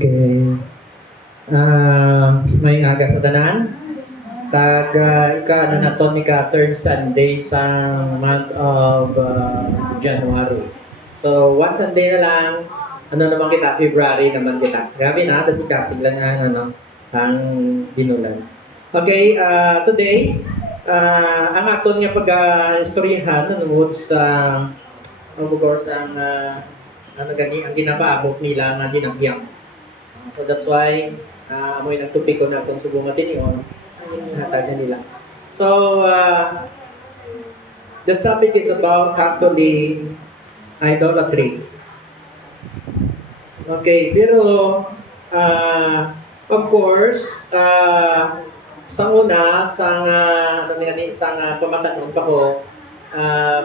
Okay. May aga sa tanan. Tag ika na naton ni ka third Sunday sa month of January. So one Sunday na lang, ano naman kita, February naman kita. Grabe na, tas ikasig lang ano, ang binulan. Okay, today, ang aton nga pag-istoryahan nanood sa, of course, ang ano gani, ang ginapaabot nila nga ginagyan. So that's why amoy nagtupik ko na kung subungatin yun, ang hatag na nila. So, the topic is about actually idolatry. Okay, pero of course, sa una, ano ni sa pamatanon pa ko,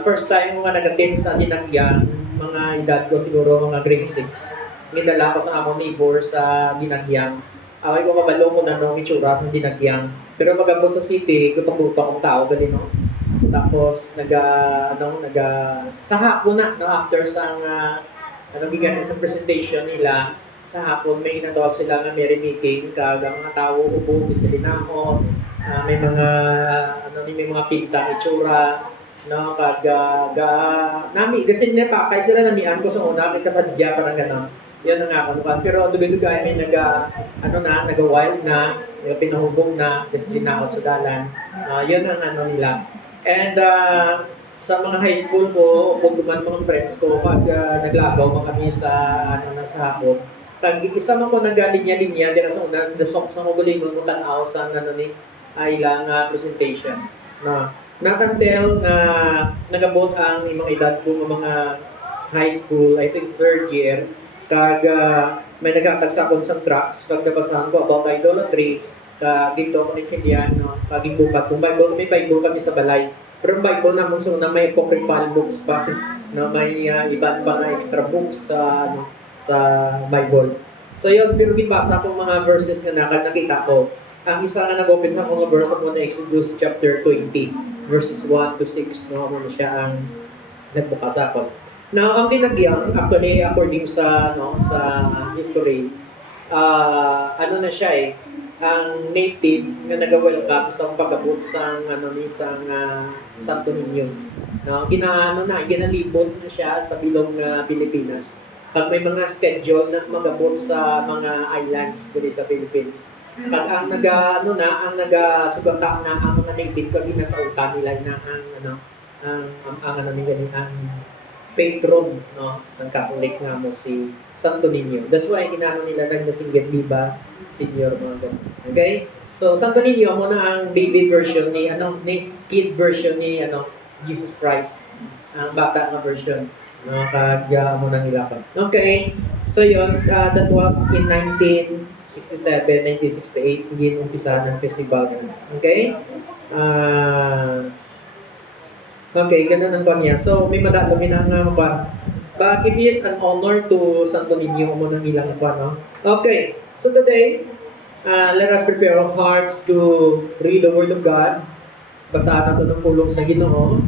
first time mo nga nag-attend sa dinagyan, mga edad ko siguro mga grade 6. Nidala ko sa among neighbor sa Dinagyang. Away ko kabalo ko na nung itsura sa Dinagyang. Pero pagabot sa city, gutok-gutok ang tao gali no. So, tapos sa hapon na no, after sa gigan sa presentation nila, sa hapon may natawag sila nga merry meeting kag ang mga tao ubo sa linahon, may mga may mga pintang itsura no kag nami kasi pakay sila namian ko sa una kay kasadya parang ganon. Yan ang akanukan. Pero dugay-dugay may naga-wild na, pinahubog na, kasi linahot sa dalan. Yan ang ano nila. And sa mga high school ko, kung duman mga friends ko, pag naglabaw mga kami sa hapon, pag isa man ko nag-linya-linya, dira sa una, the songs na ko galingon mo tanaw sa ilang presentation. Not until na nagabot ang imong edad ko mga high school, I think third year, kag may nagkatagsa akong sa tracks kag nabasahan ko about idolatry kag dito ko nitsindihan no kag bukat kung Bible may Bible kami sa balay pero ang Bible namon sa una may apocryphal books pa no may iba't pa nga extra books sa Bible. So yun, pero gibasa ko mga verses nga nakita ko. Ang isa nga nag-open sa mga verse ako na Exodus chapter 20 verses 1 to 6 no mo siya ang nagbukas ako. Now, ang Dinagyang, actually, according sa history, na siya ang native na nag-welcome sa pag-abot sa Santo Niño. No, ginalibot na siya sa bilong Pilipinas. Pag may mga schedule na mag-abot sa mga islands dito sa Philippines. Pag ang nagasugata na ang mga native kag sa utan nila na ang patron no ng Catholic nga mo si Santo Niño. That's why kinano nila nagnasinggit Viva Senior mga ganun. Okay? So Santo Niño mo na ang baby version ni kid version ni Jesus Christ. Ang bata nga version. No kagya mo na nila pa. Okay. So yun, that was in 1967, 1968 hindi umpisa ng festival. Okay? Okay, ganun ang niya. So, may madalomin ang ba? But it is an honor to Santo Niño mo ng ilang no? Okay, so today, let us prepare our hearts to read the Word of God. Basahan natin ng pulong sa Ginoo.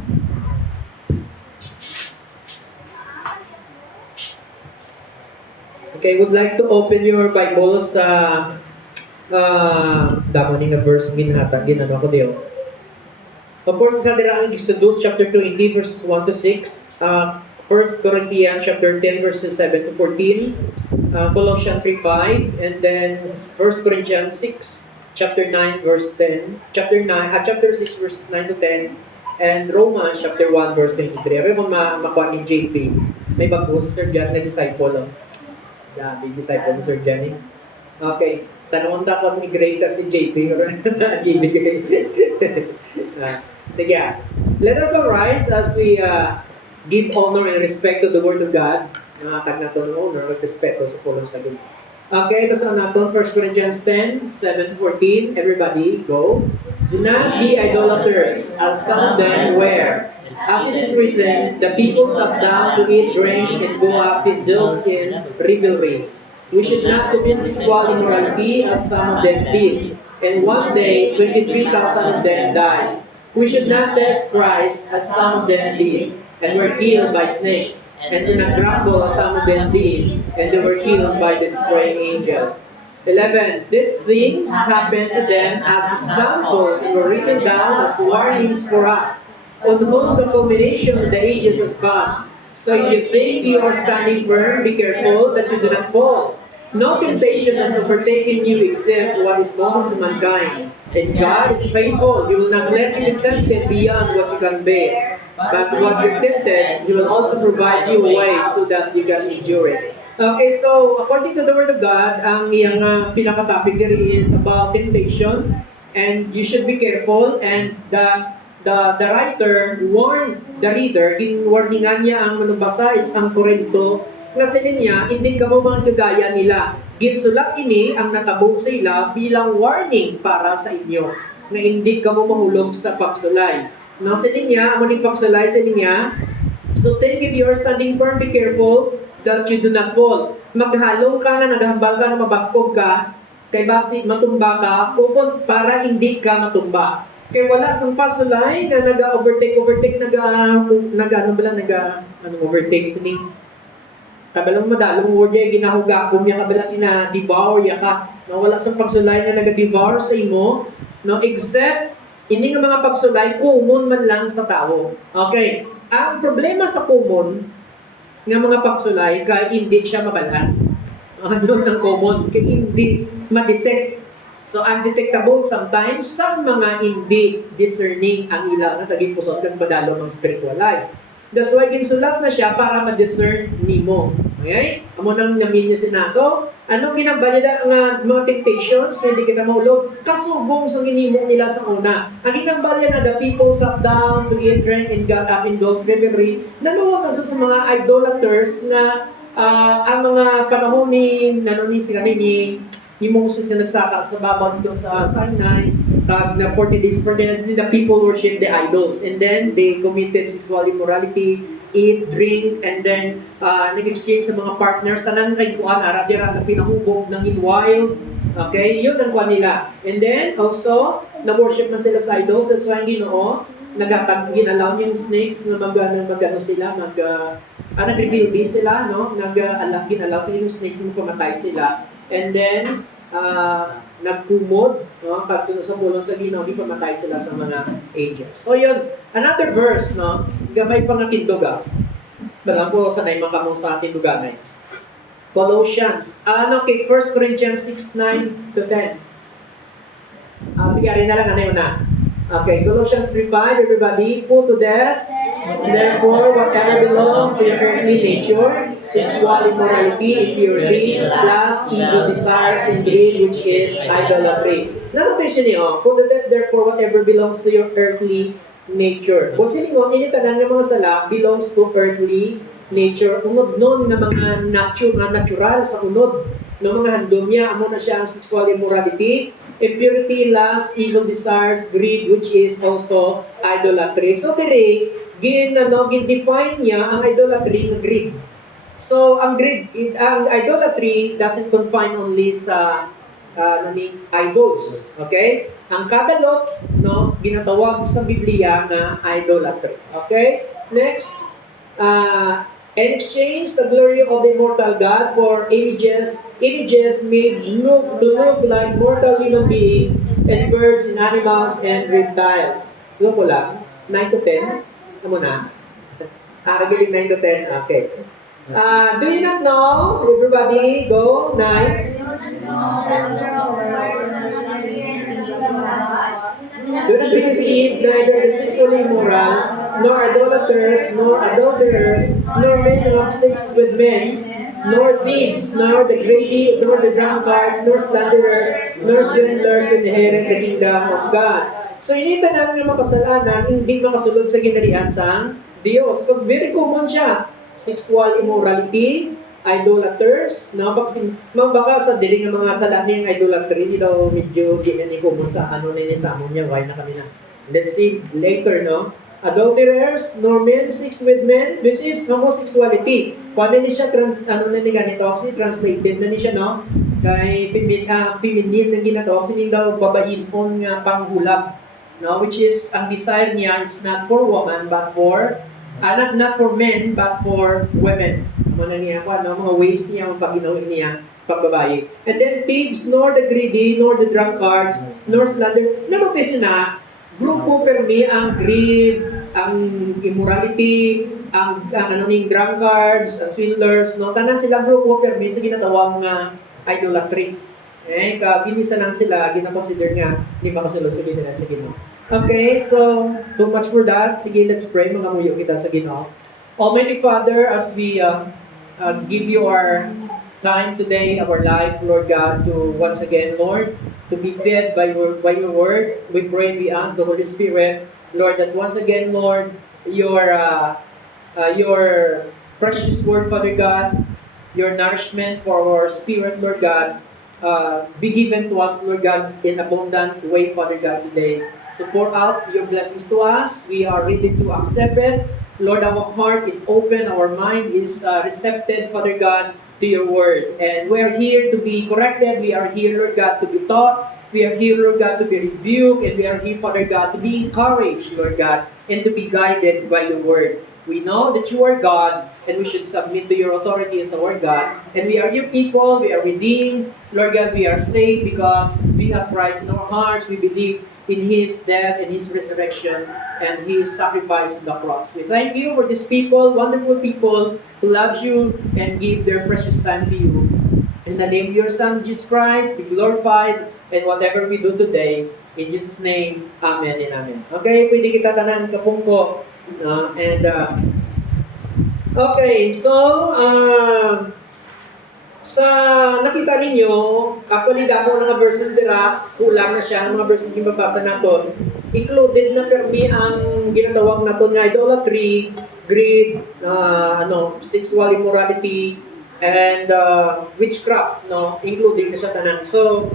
Okay, would like to open your Bible sa damo ni nga verse ginhatag ginano ko diyo. Of course, sa dira ang Exodus chapter 20 verses 1 to 6, 1 Corinthians chapter 10 verses 7 to 14, Colossians 3:5, and then 1 Corinthians 6 chapter 9 verse 10, chapter 6 verses 9 to 10, and Romans chapter 1 verse 23. Abi mo makuha ni JP. May bago si Sir Jan na disciple. Big disciple ni Sir Jan. Okay. Tanong ta kung i-grade ka si JP or JP. Sige. Let us arise as we give honor and respect to the Word of God. Nakakag na ito ng honor at respeto sa pulong sa Ginoo. Okay, basahan natin 1 Corinthians 10, 7-14. Everybody, go. Do not be idolaters, as some of them were. As it is written, the people sat down to eat, drink, and go out to indulge in revelry. We should not commit sexual immorality, as some of them did. And one day, 23,000 of them died. We should not test Christ, as some of them did, and were killed by snakes. And to not grumble as some of them did, and they were killed by the destroying angel. 11. These things happened to them as examples and were written down as warnings for us, on whom the culmination of the ages has come. So if you think you are standing firm, be careful that you do not fall. No temptation has overtaken you except what is common to mankind. And God is faithful. He will not let you be tempted beyond what you can bear. But what you're tempted, He will also provide you a way so that you can endure it. Okay, so according to the Word of God, ang iyang pinaka-topic here is about temptation. And you should be careful. And the writer warned the reader, warningan niya ang manubasa is ang Korinto, nga sila niya, hindi ka mo mga kagaya nila. Ginsulat ini ang natabong sa ila bilang warning para sa inyo, na hindi ka mo mahulog sa pagsulay. No, sila niya, amo ni pagsulay sa niya, so think if you are standing firm, be careful that you do not fall. Maghalong ka na, naghambal ka na mabaskog ka, kay basi matumba ka, upon para hindi ka matumba. Kaya wala sang pasulay na overtake, overtake sini. Kabalang madalong word ya ginahuga kung ya kabalang ina devour ya ka. No, wala sang pagsulay na naga-devour sa imo, no, except ini nga mga pagsulay common man lang sa tao. Okay. Ang problema sa common nga mga pagsulay kay hindi siya mabalan. Doon ang common kay hindi ma-detect. So undetectable sometimes sa mga hindi discerning ang ilang na taging pusod kang badalo ng spiritual life. That's why ginsulat na siya para ma-discern nimo. Okay? Amo nang namin niya sinaso. Anong ginambalida ang mga temptations na hindi kita maulog? Kasubong sa ginimo nila sa una. Ang ginambalya na the people sat down to eat, drink, and got up in God's revelry. Naluwag na sa mga idolaters na ang mga panahon ni Moses na nagsaka sa babaw dito sa Sinai, na 40 days, the people worship the idols. And then, they committed sexual immorality, eat, drink, and then, nag-exchange sa mga partners. Tanan kay kuan, aradira na pinahubog ng wild. Okay, yun ang kuan nila. And then, also, na-worship man sila sa idols. That's why, ginalaw niya yung snakes na mag-ano sila, nag-reveal sila, no? Ginalaw sila yung snakes na pamatay sila. And then, nagkumod, no? Pag sinusumbulong sa Ginoo, di pamatay sila sa mga angels. So yun, another verse, no? Gamay pang natinduga. Balang po sa naimang kamong sa tinduganay. Colossians, 1 Corinthians 6:9 to 10. Sige, rin na lang, ano yun na. Okay, Colossians 3:5, everybody, put to death, therefore, whatever belongs to your earthly nature, sexual immorality, impurity, lust, evil desires, and greed, which is idolatry. Notation niyo, put to death, therefore, whatever belongs to your earthly nature. Kung sino ini tanan ng mga sala belongs to earthly nature. Unod nun na mga natural sa unod ng mga handom niya, amo na siya ang sexual immorality, impurity, lust, evil desires, greed, which is also idolatry. So, gin-define niya ang idolatry ng greed. So, ang idolatry doesn't confine only sa idols. Okay? Ang kadalok, no, ginatawag sa Biblia na idolatry. Okay? Next, and exchange the glory of the immortal God for images made to look like mortal human beings and birds and animals and reptiles. Look ko lang, 9 to 10. Ano na? Aragaling 9 to 10. Okay. Do you not know? Everybody, go. 9. Do not be deceived, neither the sexually immoral, nor idolaters, nor adulterers, nor men who have sex with men, nor thieves, nor the greedy, nor the drunkards, nor slanderers, nor swindlers inherit the kingdom of God. So, inita namin ng mga kasalanan, hindi makasulod sa ginarian sa Diyos. So, very common siya. Sexual immorality, idolaters, no? Baka sa diling ng mga sala niyang idolatry, hindi daw medyo ganyan common sa ano na inisamo niya, why na kami na. Let's see later, no? Adulterers, nor men sex with men, which is homosexuality. Paano ni siya translated na ni siya, no? Kay feminine na ginatawag, sining daw babainpon nga panghulab, no? Which is, ang desire niya, it's not for woman, but for Not for men, but for women. Ano niya ko, ano, mga ways niya, ang paginawa niya, pagbabae. And then thieves, nor the greedy, nor the drunkards, nor slander. Nanotice na, grupo permi ang greed, ang immorality, ang ano ning drunkards, ang swindlers, no? Tanan sila grupo permi sa ginatawag nga idolatry. Binisanan sila, ginakonsider nga, hindi makasulod sa ginaan sa Ginoo. Okay, so, too much for that. Sige, let's pray, mga muyo kita sa Ginoo. Almighty Father, as we give you our time today, our life, Lord God, to once again, Lord, to be fed by your word, we pray, we ask the Holy Spirit, Lord, that once again, Lord, your precious word, Father God, your nourishment for our spirit, Lord God, be given to us, Lord God, in abundant way, Father God, today. So pour out your blessings to us. We are ready to accept it. Lord, our heart is open, our mind is receptive, Father God, to your word. And we are here to be corrected. We are here, Lord God, to be taught. We are here, Lord God, to be rebuked. And we are here, Father God, to be encouraged, Lord God, and to be guided by your word. We know that you are God, and we should submit to your authority as our God. And we are your people, we are redeemed. Lord God, we are saved because we have Christ in our hearts. We believe in His death and His resurrection and His sacrifice on the cross. We thank you for these people, wonderful people who loves you and give their precious time to you. In the name of your Son, Jesus Christ, be glorified in whatever we do today. In Jesus' name, Amen and Amen. Okay, pwede kita tanan kapungko. Okay, so, sa nakita ninyo, actually dako ng verses dira, kulang na siya, ng mga verses yung babasa natin. Included na permi ang ginatawag natin nga idolatry, greed, sexual immorality, and witchcraft, no? Including na siya tanan. So,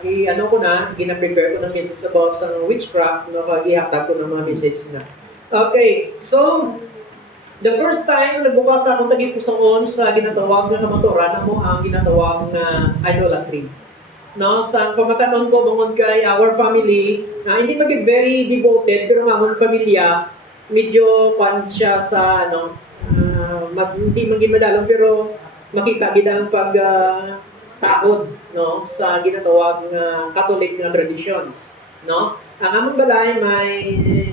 gina-prepare ko ng message about sa witchcraft, no? Ihatag ko ng mga message na. Okay, so, the first time nagbukas akong tagipusoon sa ginatawag na kamaturan mo ang ginatawag na idolatry. No, sa pamatanon ko bungod kay our family, hindi maging very devoted pero ang among pamilya medyo pan siya sa hindi maging madalong pero makita gid ang pag taod no sa ginatawag nga Catholic nga tradition, no? Ang among balay may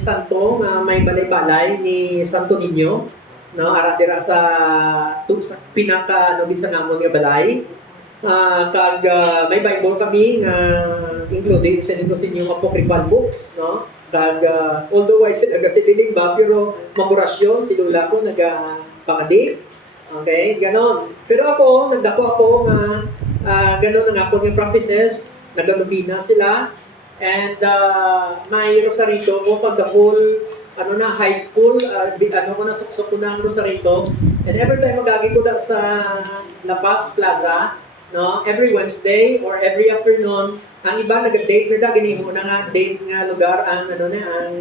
santo nga may balay-balay ni Santo Niño, no, ara dira sa pinaka sa namon nga balay. May Bible kami nga included sa dito sa inyong apocryphal books, no? Although I said agasiling ba pero magorasyon si lula ko nagapangadi. Okay, ganon. Pero nagdako ako nga ganon ang ako ng practices, nagalubina sila. And may rosarito ko pag the whole high school, suksok ko na ang rosarito. And every time magagi ko sa La Paz Plaza, no, every Wednesday or every afternoon, ang iba nag-date na ginimo na nga date nga lugar ang ang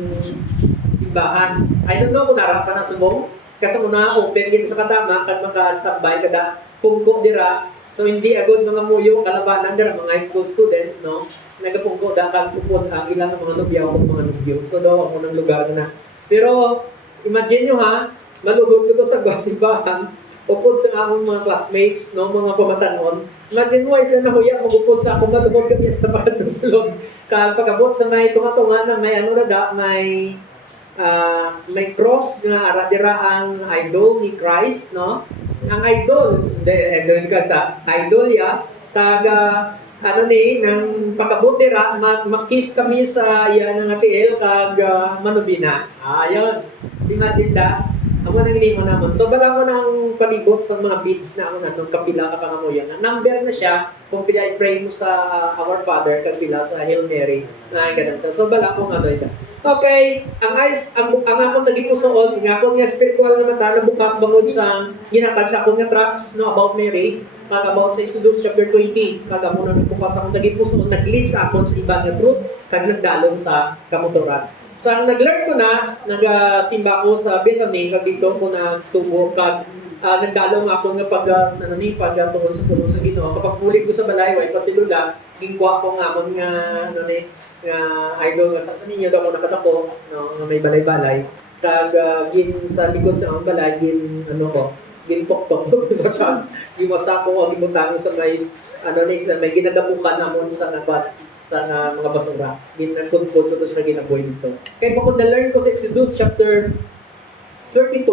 simbahan. I don't know kung narap pa na subong, kasi muna open dito sa katama kan maka-standby kada pungko dira. So hindi agad mga muyo kalabanan dira mga high school students, no, nagapungko dakan pupod ang ilang mga nobya o mga nobyo. So daw ako ng lugar na. Pero imagine nyo malugod ko to sa simbahan, upod sa akong mga classmates, no, mga pamatanon. Imagine mo, sila nahuya, magupod sa akong malugod kami sa pakatong sulod. Pagkabot sa may tunga-tunga na may cross nga aradira ang idol ni Christ, no? Ang idol nang pagkabot dira makis kami sa iya ng atiel kag manubina. Ayon. Si Matilda, amo nang hinimo namon. So bala mo nang palibot sa mga beads na natong kapila ka pangamoyan. Number na siya kung pray mo sa Our Father kag pila sa Hail Mary. Ganun. So bala ko nga ita. Okay, ang akong nagipusoon, ang akong nga spiritual nga mata na bukas bangod sa ginatag sa akong nga tracks no about Mary, about sa Exodus chapter 20, pag muna nagbukas akong nagipusoon, nag-lead sa akon sa ibang nga truth, kag nagdalom sa kamotoran. So ang nag-learn ko na, nagsimba ko sa Bethany, kag dito ko na tubo, kag nagdalom ako nga pagtungkol sa tulong sa Ginoo. Kapag huli ko sa balay, way pasilula, gingwa ko nga mga idol nga sa ninyo daw ko nakatako, no, nga may balay-balay. kag gin sa likod sa akong balay gin ano ko gin tok-tok gimasa ko ang gimutang sa may ano ni sila may ginadapukan namon sa nabat sa mga basura gin nagkudkod to sa ginaboy dito kay kung na-learn ko sa Exodus chapter 32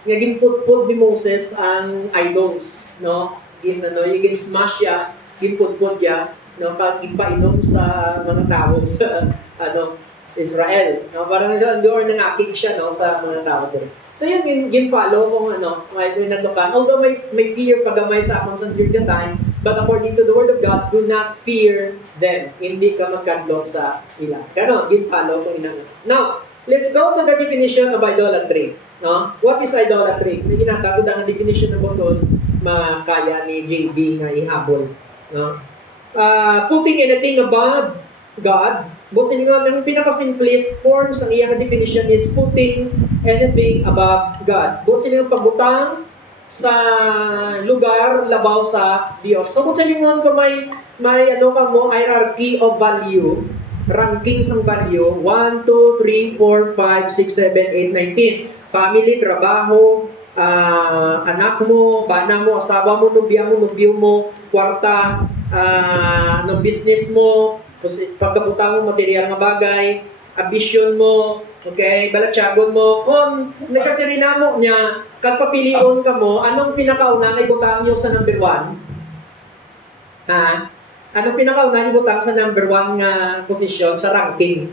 nga ginpudpud ni Moses ang idols no gin ano gin smash ya ginpudpud ya no kag ipainom sa mga tao sa ano Israel. No, parang doon nangakig siya no sa mga tao doon. So yun follow kung ano, may nalukan. Although may fear pagamay sa akong sa during the time, but according to the word of God, do not fear them. Hindi ka magkadlok sa ila. Ganon, follow kung inano. Now, let's go to the definition of idolatry. No? What is idolatry? May ginatagod ang definition ng button makaya ni JB nga ihabol. No? Putting anything above God, both in ang pinaka-simplest form sa iyang definition is putting anything above God. Both sila ng pagbutang sa lugar labaw sa Dios. So kung sa lingon ko may ano ka mo hierarchy of value, ranking sang value, 1, 2, 3, 4, 5, 6, 7, 8, 9, 10. Family, trabaho, anak mo, bana mo, asawa mo, nobyo mo, kwarta, business mo, pagkabutang mo, material nga bagay, ambisyon mo, okay, balatsagon mo, kung nagkasirinamo niya, kapapilion ka mo, anong pinakauna na ibutang nyo sa number 1? Anong pinakauna na ibutang sa number 1 nga posisyon sa ranking?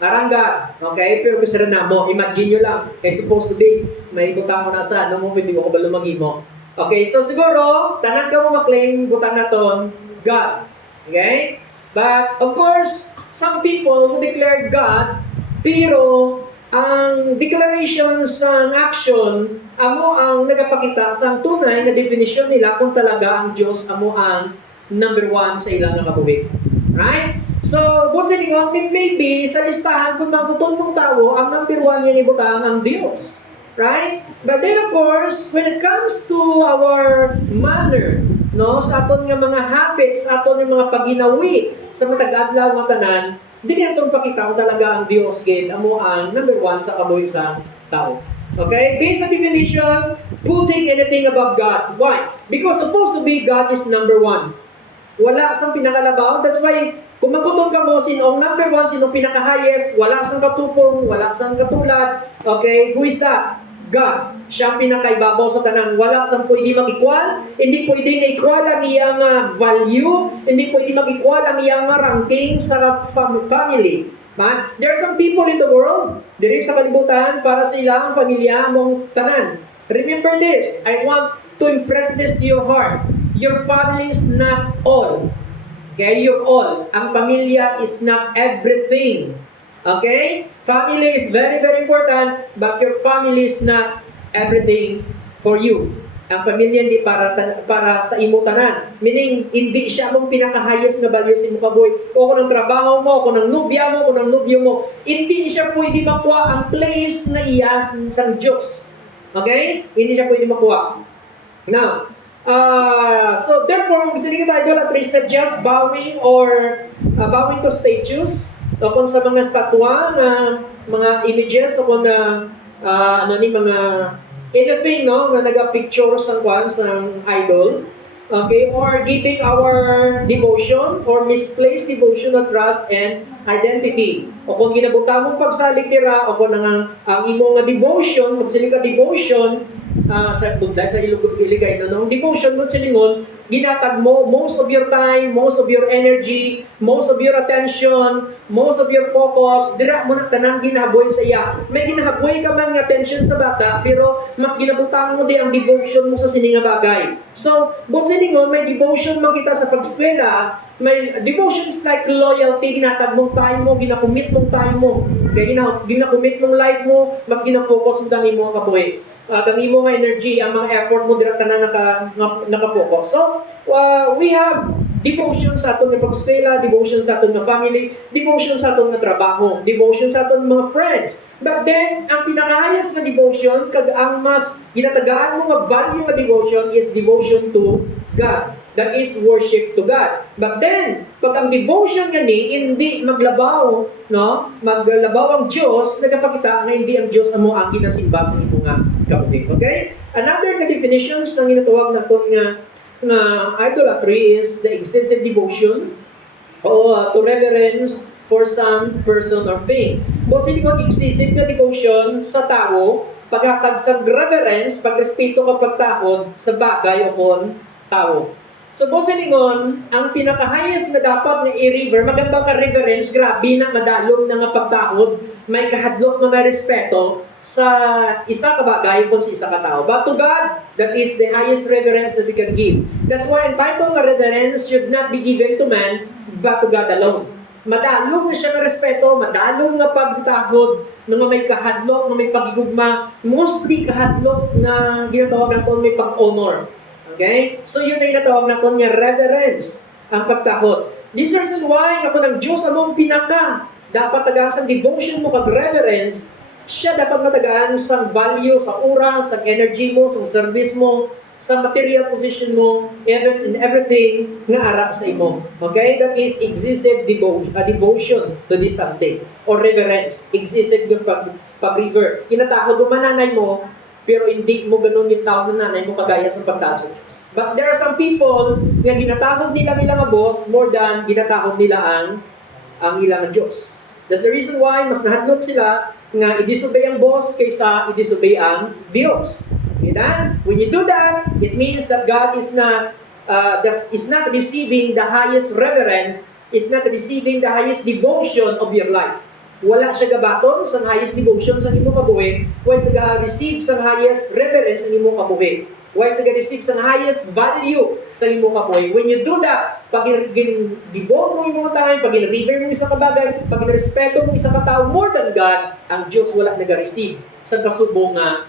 Narangga, okay, pero kasirinamo, imagine nyo lang, kay supposed to be, may ibutang mo na sa ano mo, hindi mo ko ba lumagi mo. Okay, so siguro, tanan ka mo maklaim butang na ton, God. Okay? But, of course, some people who declare God, pero ang declaration sa action, amo ang nagapakita sa tunay na definition nila kung talaga ang Diyos amo ang number 1 sa ilang nakabuhi. Right? So, kung sa lingon, maybe sa listahan kung magbuton mong tao, ang number 1 yan ibutang ang Diyos. Right? But then, of course, when it comes to our manner, no, sa aton nga mga habits, sa aton nga mga paginawi sa matag-adlaw nga tanan, dili atong pakita kung talaga ang Dios gid amo ang number 1 sa kabuhi sa tao. Okay? Based on definition, putting anything above God. Why? Because supposed to be God is number 1. Wala sang pinakalabaw. That's why kung magputol ka mo sinong number 1, sinong pinaka-highest, wala sang katupong, wala sang katulad. Okay? Who is that? God. Siya pinakaibabaw sa tanan. Wala sang pwede mag-equal. Hindi pwede na-equal ang iyang value. Hindi pwede mag-equal ang iyang ranking sa family. Man, there are some people in the world, diri sa kalibutan, para sa ilang pamilya mong tanan. Remember this. I want to impress this to your heart. Your family is not all. Okay? You're all. Ang pamilya is not everything. Okay? Family is very, very important, but your family is not everything for you. Ang pamilya hindi para sa imo tanan. Meaning, hindi siya mong pinaka-highest na value sa imo kabuhi. O kung ng trabaho mo, kung ng nubya mo, kung ng nubyo mo, hindi siya pwede makuha ang place na iya sa Diyos. Okay? Hindi siya pwede makuha. Now, so therefore, sinigat idolatry is not just bowing or bowing to statues, o kung sa mga statwa na mga images o kung na mga anything no na naga-picture sa idol, okay, or giving our devotion or misplaced devotion of trust and identity. O kung ginabuta mong pagsalig dira o kung ang imong devotion, magsiling ka devotion sa budlay sa ilugod iligay no devotion mo silingon, ginatag mo most of your time, most of your energy, most of your attention, most of your focus dira mo na tanang ginahaboy sa iya. May ginahaboy ka man nga attention sa bata pero mas ginabutang mo di ang devotion mo sa sininga bagay. So kung silingon may devotion man kita sa pagskwela, may devotion is like loyalty, ginatag mong time mo, ginakomit mong time mo, kaya ginakomit mong life mo, mas ginafocus mo dang imo kabuhi. Ang imo nga energy, ang mga effort mo direkta na naka-focus. So, we have devotion sa aton nga pag-eskwela, devotion sa aton nga family, devotion sa aton nga trabaho, devotion sa aton mga friends. But then, ang pinakahayas na devotion, kag ang mas ginatagaan mo nga value nga devotion is devotion to God. That is worship to God. But then, pag ang devotion nga ni, hindi maglabaw, no? Maglabaw ang Diyos, nagapakita na hindi ang Diyos amo ang ginasimba sa imo nga kabuhi. Okay? Another na definitions ng ginatawag na itong na idolatry is the excessive devotion o to reverence for some person or thing. Kung sino mo excessive na devotion sa tao, paghatag sa reverence, pagrespeto kapag taon sa bagay o kon tao. So, Boselingon, ang pinaka-highest na dapat na i-river, magandang ka-reverence, grabe na madalong na nga pagtaod, may kahadlok na may respeto sa isa ka bagay kung sa isa ka tao. But to God, that is the highest reverence that we can give. That's why entitled na reverence should not be given to man, but to God alone. Madalong na siya ng respeto, madalong na pagtahod, na may kahadlok, na may pagigugma, mostly kahadlok na ginatawag natin may pag-honor. Okay? So yun ang ginatawag natin nga reverence, ang pagtahod. This is reason why ako ng Diyos among pinaka, dapat tagaan sa devotion mo kag reverence, siya dapat matagaan sa value, sa oras, sa energy mo, sa service mo, sa material position mo, even in everything nga ara sa imo. Okay? That is excessive devotion to this something. Or reverence. Excessive yung pag-river. Inatahod mo mananay mo, pero hindi mo ganun yung tao na nanay mo kagaya sa pagtaas sa Diyos. But there are some people na ginatahod nila mga boss more than ginatahod nila ang ilang Diyos. That's the reason why mas nahadlok sila nga i-disobey ang boss kaysa i-disobey ang Diyos. And then, when you do that, it means that God is not receiving the highest reverence, is not receiving the highest devotion of your life. Wala siya gabaton sa highest devotion sa imong kabuhi, while sa receive sa highest reverence sa imong kabuhi, while sa receive sa highest value sa imong kabuhi. When you do that, pag gin-devote mo imong time, pag gin-revere mo isa ka bagay, pag gin-respeto mo isa ka tao more than God, ang Diyos wala nag-receive sa kasubong nga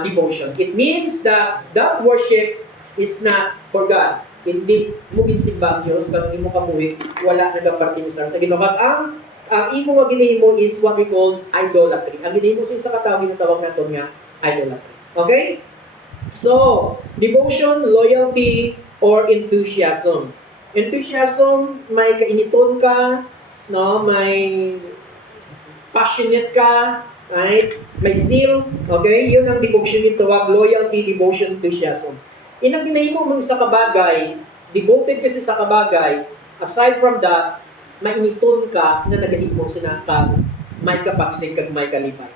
devotion. It means that that worship is not for God. Hindi mo ginsimba ang Diyos, pag imong kabuhi, wala nag-partimsar sa Ginoo. Ang imo nga ginahimo is what we call idolatry. Ang ginahimo sa isa ka tawo ginatawag naton nga idolatry. Okay? So, devotion, loyalty, or enthusiasm. Enthusiasm, may kainiton ka, no? May passionate ka, right? May zeal, okay? Yun ang devotion yung tawag, loyalty, devotion, enthusiasm. Inang ginahimo mong isa ka bagay, devoted ka sa isa ka bagay, aside from that, mainiton ka na nagahimo sinakag may kapagsig kag may kalipay.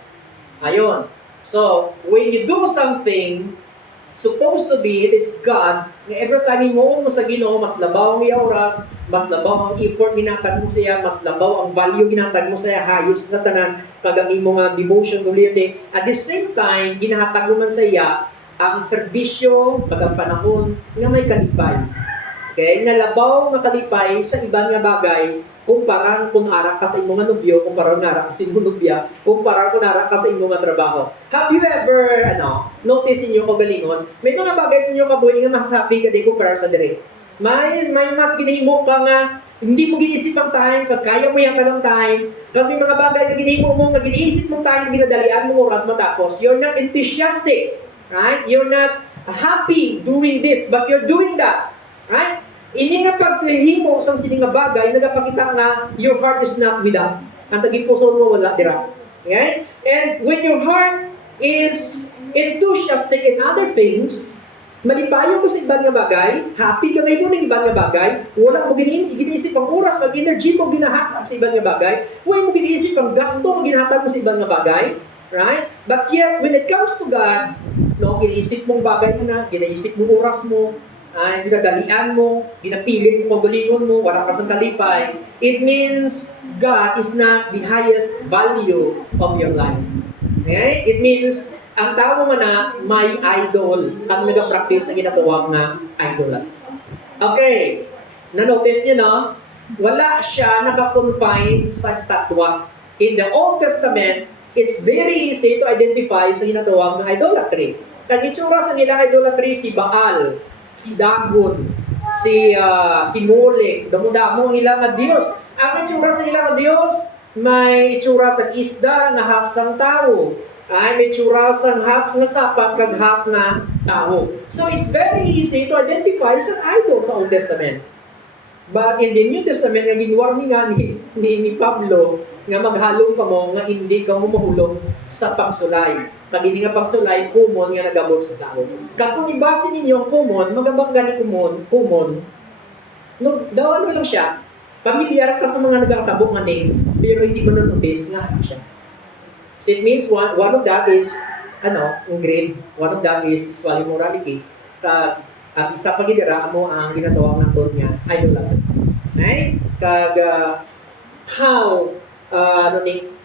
Ayon. So, when you do something, supposed to be, it is God, na every time mo sa Ginoo, mas labaw ang iyang oras, mas labaw ang effort ginatag mo sa iya, mas labaw ang value ginatag mo sa iya, hayos sa tanan, kag imo nga devotion, loyalty. At the same time, ginahatag mo man sa iya, ang serbisyo, pag ang panahon, nga may kalipay. Okay? Nalabaw nga kalipay sa ibang nga bagay, kumparan kung arak ka sa imong nga nobyo, kumparan arak ka sa imong nobya, kumparan kung arak ka sa imong nga trabaho. Have you ever, notice inyo kagalingon, may mga bagay sa inyo kabuhi nga mas happy ka di kumparan sa dire. May mas ginahimo ka nga, hindi mo ginisip ang time, kag kaya mo yung tanong time, kag may mga bagay na ginahimo mo, nga giniisip mong time, ginadalian mo oras matapos, you're not enthusiastic, right? You're not happy doing this, but you're doing that, right? Ini nga paghimo sa sining nga bagay nagapakita nga your heart is not with that. Ang taging puso mo wala dira. Okay? And when your heart is enthusiastic in other things, malipayo mo sa ibang nga bagay, happy ka mo ng ibang nga bagay, wala mo giniisip ang oras, ang energy mo ginahatag sa ibang nga bagay, wala mo giniisip ang gasto mo ginahatag mo sa ibang nga bagay, right? But yet, when it comes to God, no, giniisip mong bagay mo na, ginaisip mong oras mo, ginadalian mo, ginapilit mo, pagalingon mo, wala ka sa kalipay, it means God is not the highest value of your life. Okay? It means, ang tao mo na may idol ang nag-practice sa ginatawag na idol. Okay, na-notice niyo, no? Wala siya nakakonfine sa statwa. In the Old Testament, it's very easy to identify sa ginatawag na idolatry. Ang itsura sa nilang idolatry, si Baal, si Dagon, si Molech, damo-damo ang ilang nga Diyos. Ang itsura sa ilang nga Diyos, may itsura sa isda na hapsang tao. Ay, may tsura sang half na sapat kag half na tao. So it's very easy to identify sa idol sa Old Testament. But in the New Testament, nga ginwarning nga ni Pablo, nga maghalong ka mo, nga hindi ka mahulog sa pagsulay. Pag hindi nga pagsulay, kumon nga nagabot sa tao. Kag kung ibase ninyo ang kumon, magabangga ni kumon, no, daw lang siya, pamilyar ka sa mga nagkakatabo nga name, pero hindi mo na-notice nga siya. So it means one of that is, grade, one of that is sexual immorality. At isa pa gidira mo ang ginatawag ng tawag niya, idolatry. Okay? How,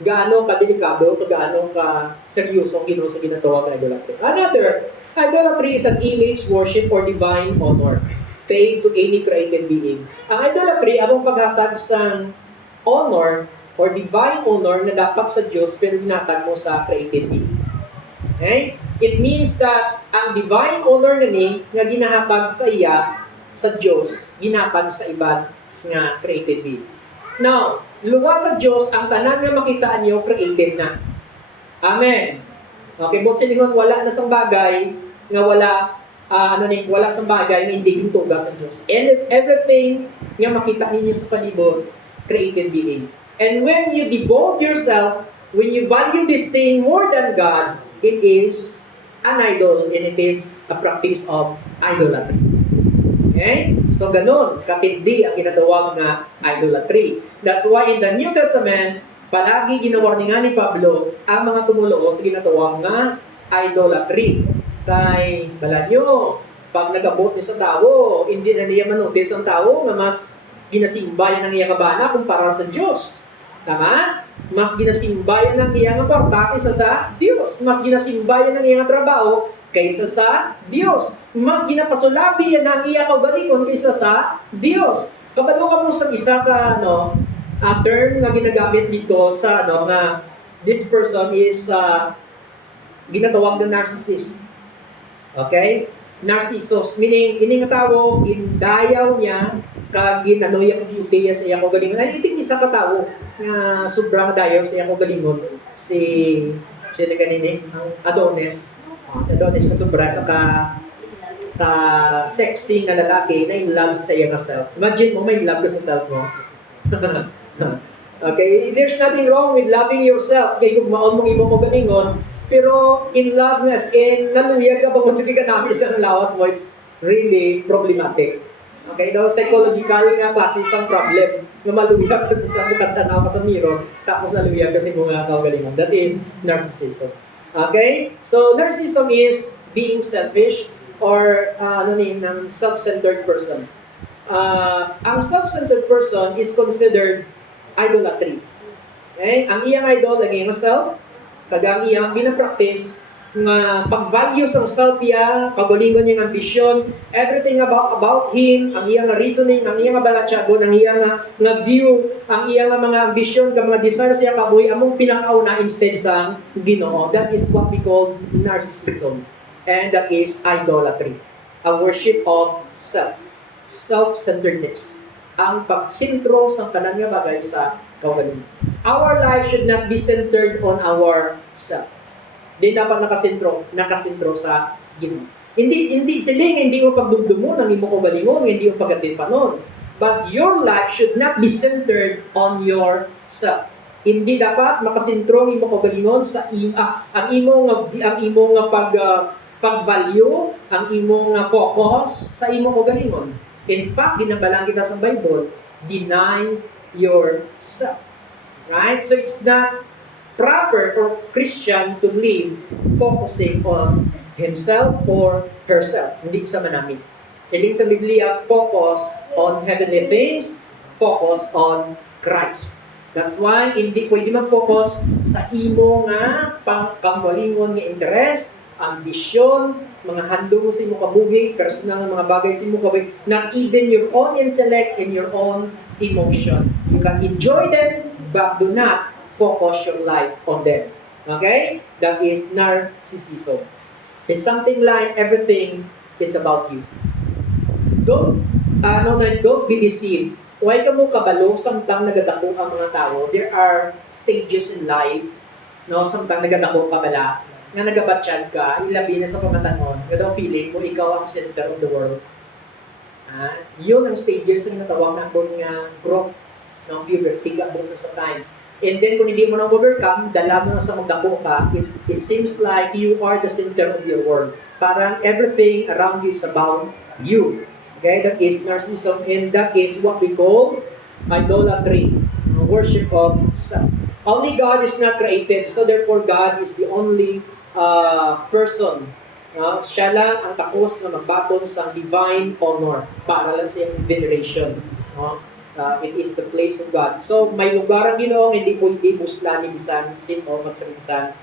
gaano ka-delikado, gaano ka-seryoso ang Ginoo sa ginatawag na idolatry. Another, idolatry is an image worship or divine honor paid to any created being. Ang idolatry, ang paghatag sa honor or divine honor na dapat sa Diyos pero ginatag mo sa created being. Okay? It means that ang divine honor nga ginahatag sa iya, sa Diyos, ginatag sa ibang nga created being. Now, luwas sa Diyos, ang tanan nga makitaan niyo, created na. Amen. Okay, but silingon, wala na sang bagay, nga wala, wala sang bagay nga hindi gintuga sa Diyos. And everything nga makita ninyo sa palibot, created being. And when you devote yourself, when you value this thing more than God, it is an idol and it is a practice of idolatry. Okay? So ganun, katindi ang ginatawag na idolatry. That's why in the New Testament, palagi ginawarningan ni Pablo ang mga tumulo sa ginatawag na idolatry. Kay, bala nyo, pag nagabot niya sa tao, hindi na niya manotis ang tao na mas ginasimba yan ang iya kabana kumpara sa Diyos. Tama? Mas ginasimba yan ang iya nga parta kaysa sa Diyos. Mas ginasimba yan ang iya nga trabaho kaysa sa Diyos. Mas ginapasulabi yan ang iya kaugalingon kaysa sa Diyos. Kabalo ka mo sa isa ka, term na ginagamit dito sa, na this person is ginatawag na narcissist. Okay? Narcissus, meaning, ini nga tao, gindayaw niya, kag ginanoya kong beauty sa iya kaugalingon. Ay, itik isa ka tao, nga sobrang dayaw sa iya kaugalingon, si kanini, ang Adonis. Si Adonis na sobra sa sexy na lalaki na in love sa iya self. Imagine mo, may love ka sa self mo. Okay, there's nothing wrong with loving yourself. Kaya kung maon mong imong kaugalingon, pero in love as in, naluyag ka pag magsige ka namin isang lawas mo, it's really problematic. Okay, daw psychological nga klase isang problem na maluyag ka sa bukatanaw ka sa mirror, tapos naluyag ka sa mga kaugalingon. That is narcissism. Okay? So, narcissism is being selfish or ng self-centered person. Ang self-centered person is considered idolatry. Okay? Ang iyang idol, ang iyang self, kagang iyang binapractice nga pag-value sa self niya, pagalingon niyang ambisyon, everything about him, ang iyang reasoning, ang iyang balatsagon, ang iyang nga view, ang iyang mga ambisyon, ang mga desires siya kabuhi, among pinakauna instead sa Ginoo. That is what we call narcissism. And that is idolatry. A worship of self. Self-centeredness. Ang pagsintro sa tanan nga bagay sa kaugalingon. Our life should not be centered on our self. Di dapat nakasentro sa Ginoo. Hindi siling, hindi mo pagdumdumo ng imo kaugalingon, hindi mo pagatipanon. But your life should not be centered on yourself. Hindi dapat makasentro ng imo kaugalingon sa ang imo nga pag-value, ang imo nga focus sa imo kaugalingon. In fact, ginabalang kita sa Bible, deny yourself. Right? So it's not proper for Christian to live focusing on himself or herself. Hindi sa manamit. Siling sa Biblia, focus on heavenly things, focus on Christ. That's why hindi pwede mag-focus sa imo nga pangkalingon nga interest, ambisyon, mga handong mo sa imo kabuhi, personal nga mga bagay sa imo kabuhi, not even your own intellect and your own emotion. You can enjoy them, but do not focus your life on them. Okay? That is narcissism. It's something like everything is about you. Don't be deceived. Huwag ka mo kabalo samtang nagadako ang mga tao. There are stages in life no, samtang nagadako ka bala, nga nagabatsyag ka, ilabi na sa pamatanon, nga daw feeling mo, ikaw ang center of the world. Yun ang stages na natawag na kung nga growth ng puberty, abot na sa time. And then kung hindi mo na overcome, dala mo na sa magdako ka, it seems like you are the center of your world. Parang everything around you is about you. Okay, that is narcissism, and that is what we call idolatry, worship of self. Only God is not created, so therefore God is the only person. Siya lang ang takos na magbaton sa divine honor para lang sa iyang veneration. It is the place of God. So, may lugar ang Ginoo, hindi po busla ni bisan, sin o magsabisan.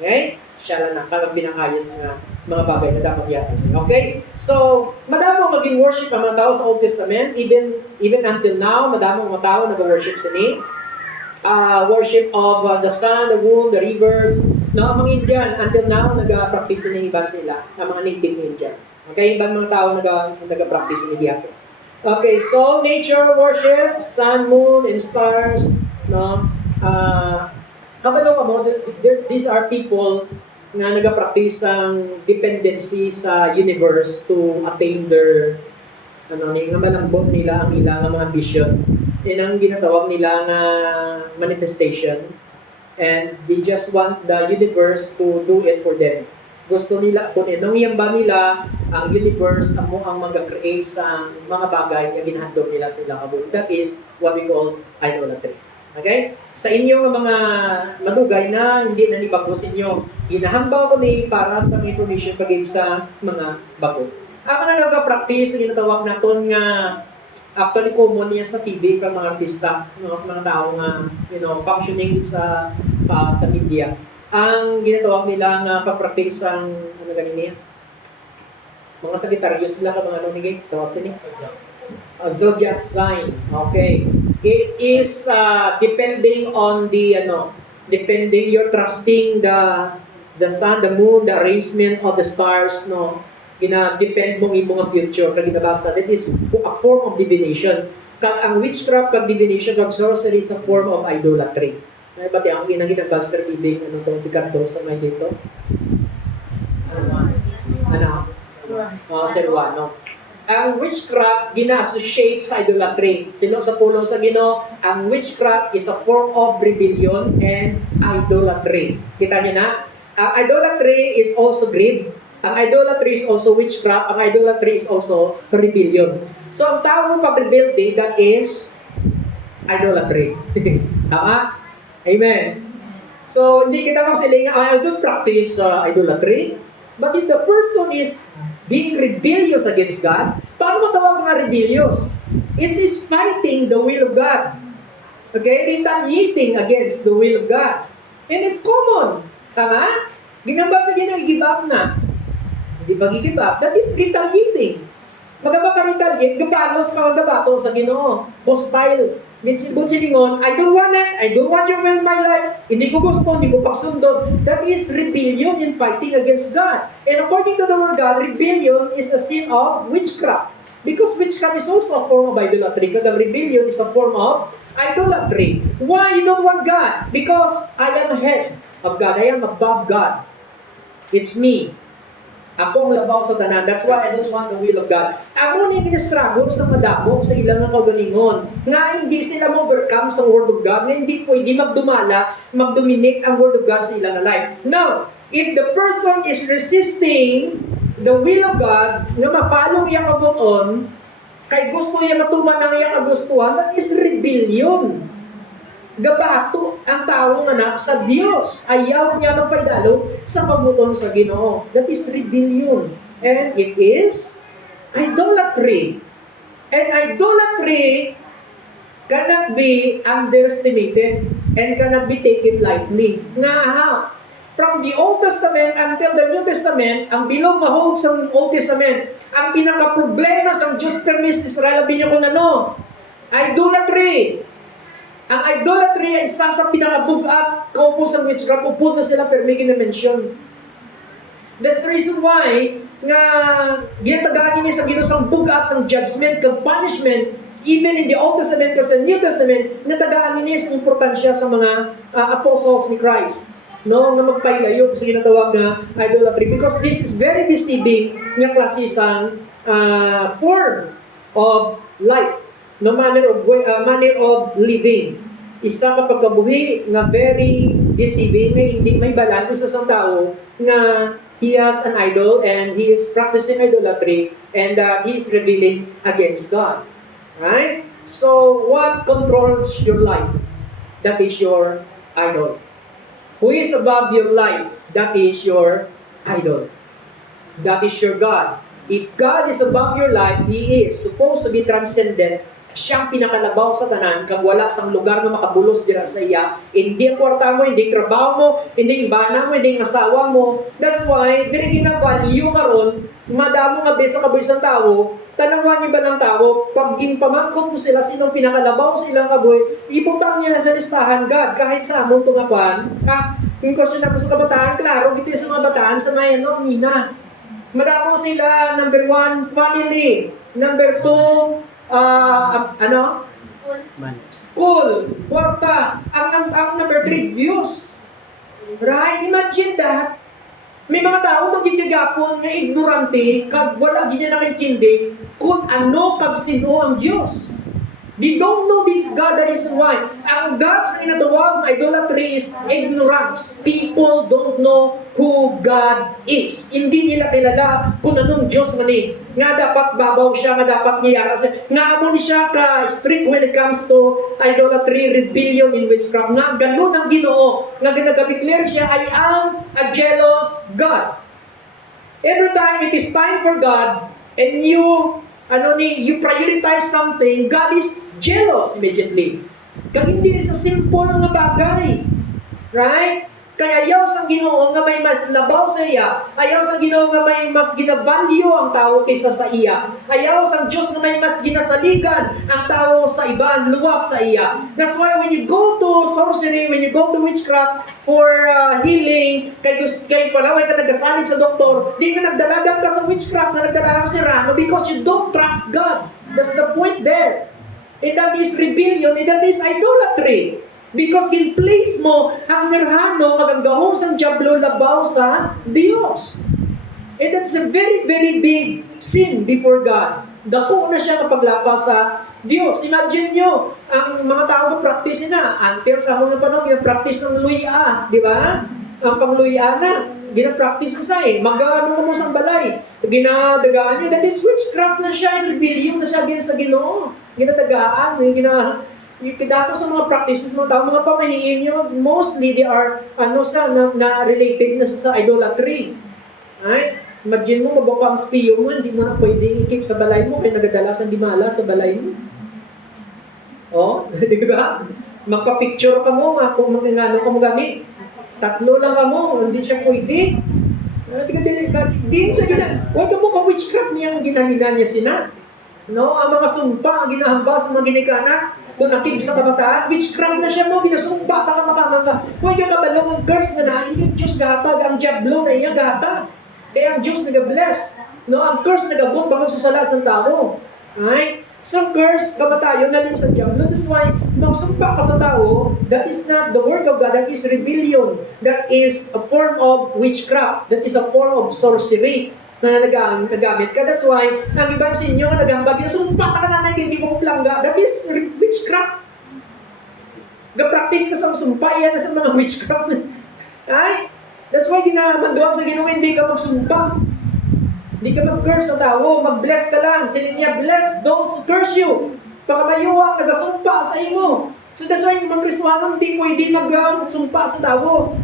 Okay? Siya lang ang pinakayas na mga bagay na dapat yata. Okay? So, madamo maging worship ang mga tao sa Old Testament. Even until now, madamo mga tao nag-worship sa ni. Worship of the sun, the moon, the rivers. Ang mga Indian, until now, nag-practice ng iban sila, ang mga native Indian. Okay? Ibang mga tao nag-practice ng iban. Okay, so nature worship, sun, moon, and stars. No? Kabalo ka mo, these are people na nag-practice ang dependency sa universe to attain their nga malambot nila ang ilang mga vision. Yan ang ginatawag nila nga manifestation. And they just want the universe to do it for them. Gusto nila, kung inangyamba nila ang universe, ang mag-create sa mga bagay na ginhandog nila sa ilang kabuhi. That is what we call idolatry. Okay? Sa inyong mga madugay na hindi na nibago sa inyo, ginahamba ko ni para sa information pagig sa mga bago. Ang mga nag-practice, ang ginatawag natin nga actually common niya sa TV ng mga artista, sa mga tao nga functioning sa media. Ang ginatawag nila nga pa-practice ang ganyan mga Sagittarius sila ka mga nigay tawag sa niya zodiac sign. Okay, it is depending on the depending you're trusting the sun, the moon, the arrangement of the stars, no, gina-depend mong imong future kag ginabasa. That is a form of divination. Kag ang witchcraft kag divination kag sorcery is a form of idolatry. Ay ba ang ginagina Buster Bidding anong tong bikat sa may dito? Seruano. Ang witchcraft gina-associate sa idolatry. Sino sa pulong sa Ginoo, ang witchcraft is a form of rebellion and idolatry. Kita niyo na? Ang idolatry is also greed. Ang idolatry is also witchcraft. Ang idolatry is also rebellion. So, ang tawag pag-rebelde, that is idolatry. Tama? Amen. So, hindi kita magsiling, I don't practice idolatry. But if the person is being rebellious against God, paano matawag mga rebellious? It is fighting the will of God. Okay? Retaliating against the will of God. And it's common. Tama? Ginamba sa Ginoo, i-give up na. Hindi ba i-give up? That is retaliating. Magaba ka retaliate, gabalos ka gabato sa Ginoo. Hostile. Butsilingon, I don't want it, I don't want your will in my life, hindi ko gusto, hindi ko pagsundod. That is rebellion and fighting against God. And according to the word God, rebellion is a sin of witchcraft. Because witchcraft is also a form of idolatry. Because rebellion is a form of idolatry. Why you don't want God? Because I am head of God. I am above God. It's me. Ako ang labaw sa tanan. That's why I don't want the will of God. Ako ni struggle sa madamog sa ilang mga kagalingon. Nga hindi sila ma-overcome sa word of God. Nga hindi pwede mag-dominate ang word of God sa ilang life. Now, if the person is resisting the will of God, nga mapalong iyang kabuton, kay gusto niya matuman ng iyang kagustuhan, that is rebellion. Gabato ang taong anak sa Diyos. Ayaw niya magpaidalo sa pamuton sa Ginoo. That is rebellion. And it is idolatry. And idolatry cannot be underestimated and cannot be taken lightly. From the Old Testament until the New Testament, ang bilog mahog sa Old Testament, ang pinaka-problema sa Diyos permis Israel, abin niya kung ano? Idolatry. Ang idolatry ay isa sa pinakabugat kaupos ng witchcraft, upod na sila per may ginamention. That's the reason why nga ginataganin niya sa ginusang bugat, sa judgment, kang punishment even in the Old Testament or sa New Testament, natagaan ni sa importansya sa mga apostles ni Christ. No, na magpailayo sa ginatawag na idolatry because this is very deceiving nga klase sang form of life, no manner of living. Isa ka pagkabuhi nga very deceiving nga hindi may balan sa isang tao nga he has an idol and he is practicing idolatry and he is rebelling against God. Right? So, what controls your life? That is your idol. Who is above your life? That is your idol. That is your God. If God is above your life, He is supposed to be transcendent. Siyang pinakalabaw sa tanan, kag wala sang lugar na makabulos dira sa iya. Hindi ang kwarta mo, hindi ang trabaho mo, hindi ang bana mo, hindi ang asawa mo. That's why, diri gina-value karon, madamo nga besa kaboy isang tao, tanawan niyo ba ng tao, pag ginpamangkot mo sila, sinong pinakalabaw sa ilang kaboy, ibutang niya sa listahan, God, kahit sa among tungapan, yung question na po sa kabataan, klaro, dito sa mga bataan, sa may mina. Madamo sila, number 1, family. Number 2, school. Kwarta. Ang number 3, views. Right? Imagine that. May mga tao magigigapon nga ignorante kag wala gid nakintindi kung ano kag sino ang Dios. They don't know this God, that is why. Ang God sa inatawag na idolatry is ignorance. People don't know who God is. Hindi nila kilala kung anong Diyos man eh. Nga dapat babaw siya, nga dapat niyara siya. Nga amo ni siya ka strict when it comes to idolatry, rebellion, in witchcraft. Nga ganun ang Ginoo. Nga ginag-declare siya, I am a jealous God. Every time it is time for God, and you prioritize something, God is jealous immediately. Kag hindi sa simple nga bagay. Right? Kaya ayaw sang Ginoo nga may mas labaw sa iya. Ayaw sang Ginoo nga may mas ginavalue ang tao kaysa sa iya. Ayaw sang Diyos nga may mas ginasaligan ang tao sa iba, luwas sa iya. That's why when you go to sorcery, when you go to witchcraft for healing, kay palaway ka nagasalig sa doktor, di ka nagdalagan ka sa witchcraft na nagdalagan sa rano because you don't trust God. That's the point there. And that is rebellion, and that is idolatry. Because in-place mo ang serhano kagandahong sa Diablo labaw sa Diyos. And that's a very, very big sin before God. Dako na siya kapaglapas sa Diyos. Imagine nyo, ang mga tao mag-practice na. Until sa mga panahon, gina-practice ng luya, di ba? Ang pangluya na, gina-practice na sa Mag-ano mo sa balay, ginadagaan niya. That is witchcraft na siya, rebellion na siya sa Ginoo. Ginadagaan, Kidako sa mga practices ng tao, mga pamahiin nyo, mostly they are related na sa idolatry. Ay, imagine mo, mabaka ang spiyo mo, hindi mo na pwede i-keep sa balay mo, kaya nagadalasan di mala sa balay mo. Oh, di ba? Magpa-picture ka mo, kung magingano ka mo gani. 3 lang ka mo, hindi siya pwede. Din sa huwag ka mo ka-witchcraft niyang ginanina niya sina. No, ang mga sumpa, ang ginahambas, mga ginikana, kung nakig sa kabataan, witchcraft na siya mo, ginasumpa, makamang ka. Huwag yung kabalong ang curse na na, yung Diyos gatag, ang Diablo na iya gatag. Kaya ang Diyos nag-bless. No, ang curse nag-abot, bakit susala sa tao. Right? So, curse, kamatayon na rin sa Diablo. That's why, nung sumpa ka sa tao, that is not the work of God, that is rebellion. That is a form of witchcraft. That is a form of sorcery na nagamit ka. That's why, ang ibang sa inyo nagambag, sumpa ka na hindi mo plangga. That is witchcraft. Ga-practice ka sa sumpa, yan na sa mga witchcraft. Ay? That's why, ginamandoan sa Ginoo, hindi ka magsumpa. Hindi ka mag-curse sa tao, mag-bless ka lang. Sila niya, bless those who curse you. Pakamayuang, nagasumpa sa imo. So that's why, mga Kristiyano, hindi pwede mag-sumpa sa tao.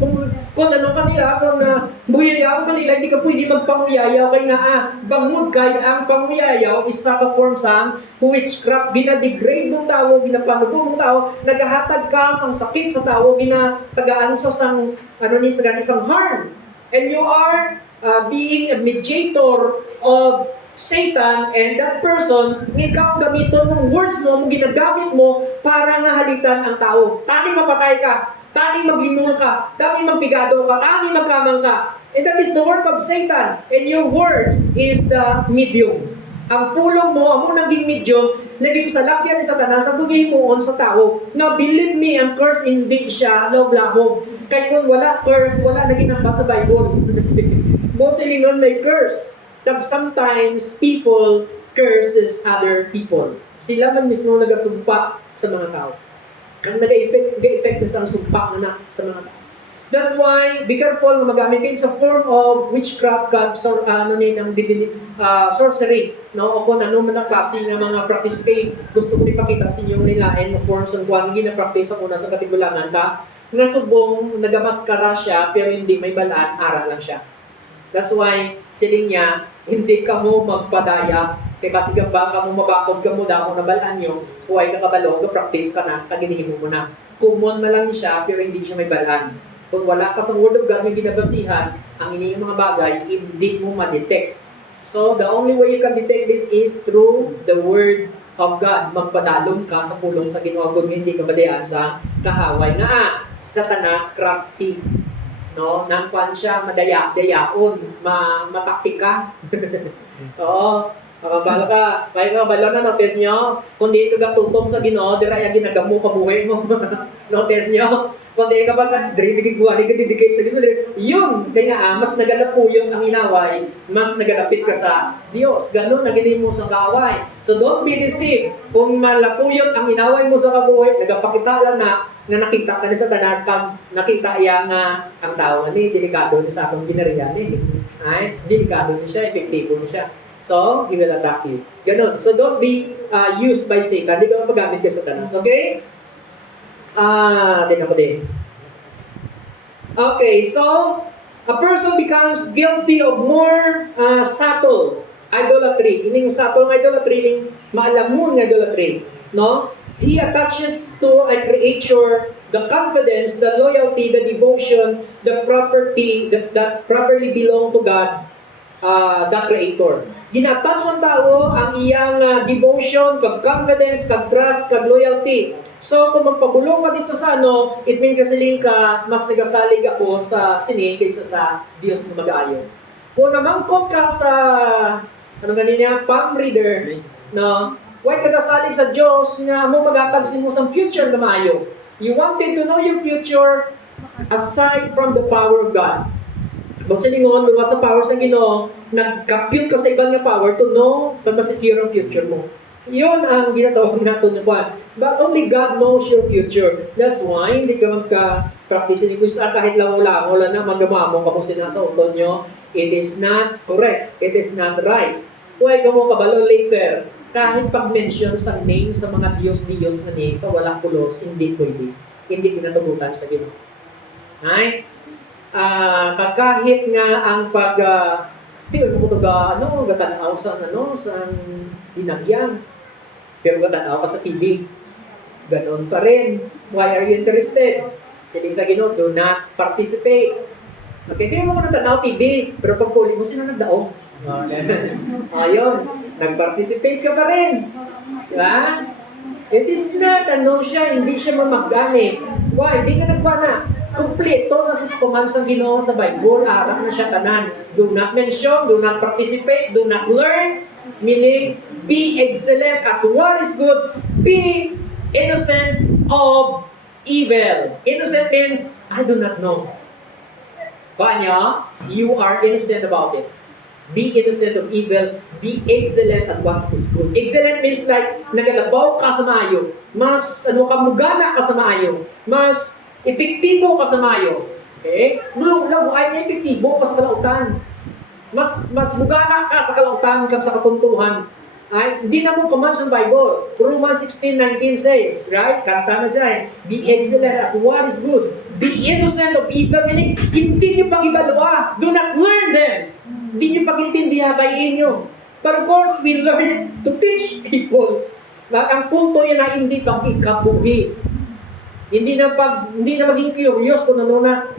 Kung ano kanila, kung buyayaw kanila, hindi ka pwede magpanguyayaw. Kaya nga, bangod kay ang panguyayaw, isa ka form sa witchcraft, ginadegrade ng tao, ginapanugong ng tao, naghahatag ka sa sakit sa tao, ginatagaan sa isang harm. And you are being a mediator of Satan, and that person, ikaw gamiton ng words mo, ginagamit mo para halitan ang tao. Tani mapatay ka, tani maglimong ka, tani magpigado ka, tani magkamang ka. And that is the work of Satan. And your words is the medium. Ang pulong mo, amo naging medium, naging salakyan ni Satanas, ang bumihimuon sa tao. Now, believe me, ang curse hindi siya lawlahog. Kaya kung wala curse, wala naging namba sa Bible. Mostly nun may curse. That sometimes people curses other people. Sila man mismo nagasumpa sa mga tao. Ang nag-effect na sa sumpa na sa mga tao. That's why, be careful na magamit kayo sa form of witchcraft, sorcery, no? O kung ano man ang klase ng mga practice kayo, gusto ko ipakita sa inyo nilain na forms ng kung gina-practice ako na sa katigulangan ta, nasubong, nagamaskara siya, pero hindi may balaan, aral lang siya. That's why, siling niya, hindi ka mo magpadaya, kaya kasi gamba ka mo mabakod ka mo daw kung nabalaan nyo, huwag ka kabalo, practice ka na, kaginihin mo na. Kumon na lang siya, pero hindi siya may balaan. Kung wala ka sa Word of God may ginabasihan, ang inyong mga bagay, hindi mo ma-detect. So, the only way you can detect this is through the Word of God. Magpadalong ka sa pulong sa Ginoo kung hindi ka badayaan sa kahaway. Nga, Satanas, crafty. No? Nangkuan siya, madaya-dayaon, mataktika. Oo. Makabala ka. Kaya ka bala na notice nyo. Kung di ka tutong sa Ginoo, dira ya ginagamo ka buhay mo. Notice nyo. Kung di ka ba dribig guwali ka didikate sa Ginoo, yun. Kaya mas nagalapuyot ang inaway, mas nagalapit ka sa Diyos. Ganun na ginin mo sa kaaway. So don't be deceived. Kung malapuyot ang inaway mo sa kabuhay, nagapakita lang na nakita ka na sa Satanas, nakita iya nga ang tao ni delikado niya sa akong ginariyan eh. Ay, delikado niya siya, epektibo niya siya. So, he will attack you. Ganun. So, don't be used by Satan. Hindi ka mapagamit ka sa Satanas. Okay? Din ako din. Okay, so, a person becomes guilty of more subtle idolatry. Ining subtle idolatry, ining maalamon ng idolatry. No? He attaches to a creature the confidence, the loyalty, the devotion, the property that properly belong to God, the Creator. Ginattach ng tao ang iyang devotion, kag-confidence, kag-trust, kag-loyalty. So, kung magpabulong ka dito sa it means kasiling ka, mas nagasalig ako sa sini kaysa sa Diyos na mag-aayon. Kung namangkot ka sa, palm reader, no? Huwag ka nasalig sa Diyos na mo magatagsin mo sa future na maayo. You wanted to know your future aside from the power of God. But sa lingon, mula sa power sa Ginoo, nag-compute ka sa ibang nga power to know na masecure ang future mo. Yun ang ginatawag natin na kwan. But only God knows your future. That's why, hindi ka magka-practice ni Kuya kahit lang wala na magamamo ka mo sinasauton nyo. It is not correct. It is not right. Huwag ka mo kabalo later. Kahit pag-mention sa name sa mga Diyos na name sa walang pulos, hindi pwede. Hindi kinatubutan sa Ginoo. Right? Kahit nga ang di mo ito gatanaw sa dinagyan. Pero gatanaw ka sa TV. Ganon pa rin. Why are you interested? Siling sa Ginoo, do not participate. Okay, di mo natanaw TV, pero pag puli mo, sino nagdaog? Ayun, nag-participate ka pa rin. Diba? It is not, hindi siya mamagani. Why? Hindi ka nagwana. Kompleto na sa commands ng Ginoo sa Bible, aral na siya tanan. Do not mention, do not participate, do not learn, meaning, be excellent at what is good, be innocent of evil. Innocent means, I do not know. Paano? You are innocent about it. Be innocent of evil, be excellent at what is good. Excellent means like, nagalabaw ka sa maayo, mas, kamugana ka sa maayo, mas, epektibo ka sa maayo. Okay? Nulong ay may epektibo ka sa kalautan. Mas mugana ka sa kalautan kang sa kapuntuhan. Ay, hindi na mo commands ng Bible. Romans 16:19 says, right? Kanta na siya eh. Be excellent at what is good. Be innocent of evil, meaning, hindi nyo pag-ibalwa. Do not learn them. Hindi nyo pag-intindihan by inyo. But of course, we learn it to teach people. Ang punto yan na hindi pag-ikabuhi. Hindi na maging curious kung ano na.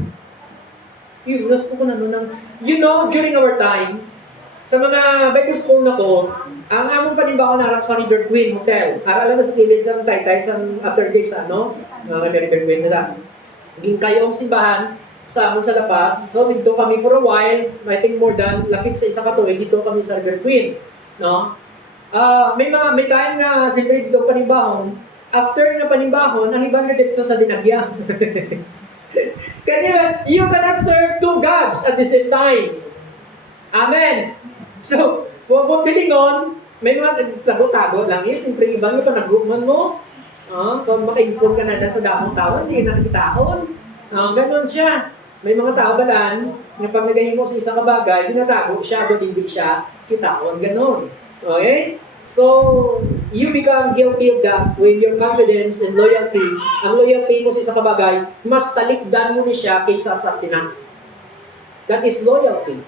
Curious kung ano na. You know, during our time, sa mga Bible school na ko, ang among panimbaon na sa River Queen Hotel. Aralan na sa kilid sa Taytay sa after day sa mga River Queen nila. Naging kayo ang simbahan sa among sa Lapas. So, dito kami for a while, I think more than lapit sa isa ka tuig, dito kami sa River Queen. No? May time na siyempre dito panibahon, after na panibahon, ang ibang gadetso sa dinagya. Kaya, you cannot serve two gods at the same time. Amen. So, huwag silingon, may mga tago-tago lang eh. Siyempre, ibang yung panagumon mo. Kung maka-impon ka na sa damong tao, hindi ka nakikitaon. Ganon siya. May mga tao balaan, na pag nagayin mo sa isang kabagay, tinatago siya, o hindi siya kitaon. Ganon. Okay? So, you become guilty of that when your confidence and loyalty, ang loyalty mo sa isang kabagay, mas talikdan mo ni siya kaysa sa sinan. That is loyalty.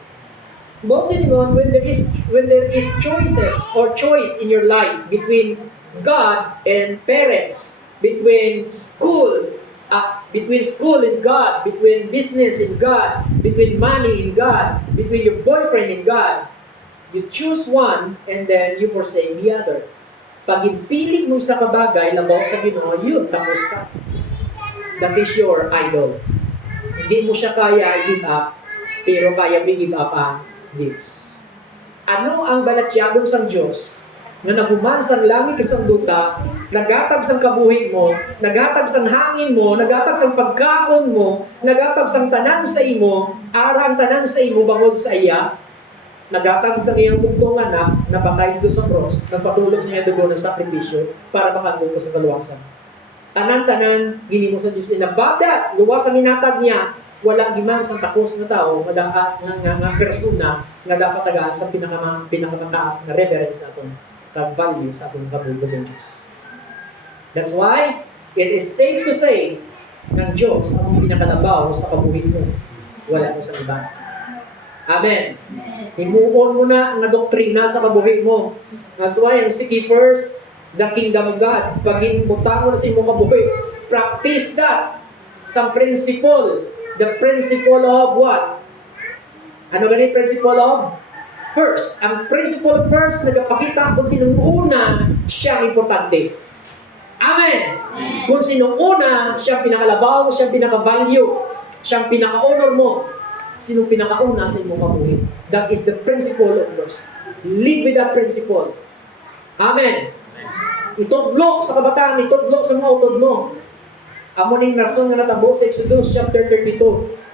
Both silingon, when there is choices or choice in your life between God and parents, between school and God, between business and God, between money and God, between your boyfriend and God, you choose one and then you forsake the other. Pag ipili mo sa kabagay, labaw sa Ginoo, yun, tapos ka. That is your idol. Hindi mo siya kaya give up, pero kaya give up ang Diyos. Ano ang balatsyagon sang Diyos na naguman sang langit isang duta, nagatag sang kabuhi mo, nagatag sang hangin mo, nagatag sang pagkaon mo, nagatag sang tanan sa imo, arang tanan sa imo bangod sa iya, nagatag sang iyang bugtong anak, napatay doon sa cross, nagpatulog sa iya dugo ng sakripisyo para makatulog sa kaluwasan. Tanan-tanan, gini mo sa Diyos, inabada, luwas ang inatag niya, wala giman sa takos na tao nga persona nga dapat tagaan sa pinakamataas na reverence natin kag value sa atong kabuhi ng Diyos. That's why it is safe to say ng Diyos ang pinakalabaw sa kabuhi mo. Wala mo sa iba. Amen. Himuon mo na ang doktrina sa kabuhi mo. That's why ang seek first the kingdom of God. Pag inbutang mo na sa imong kabuhi, practice that sa principle. The principle of what? Ano ganit principle of? First. Ang principle of first, nagpakita kung sinong una, siyang importante. Amen! Kung sinong una, siyang pinakalabaw, siyang pinaka-value, siyang pinaka-honor mo. Sinong pinaka-una sa imong kabuhi? That is the principle of first. Live with that principle. Amen! Itudlok sa kabataan, itudlok sa mga utod mo. Amo ning rason nga natabo sa Exodus chapter 32.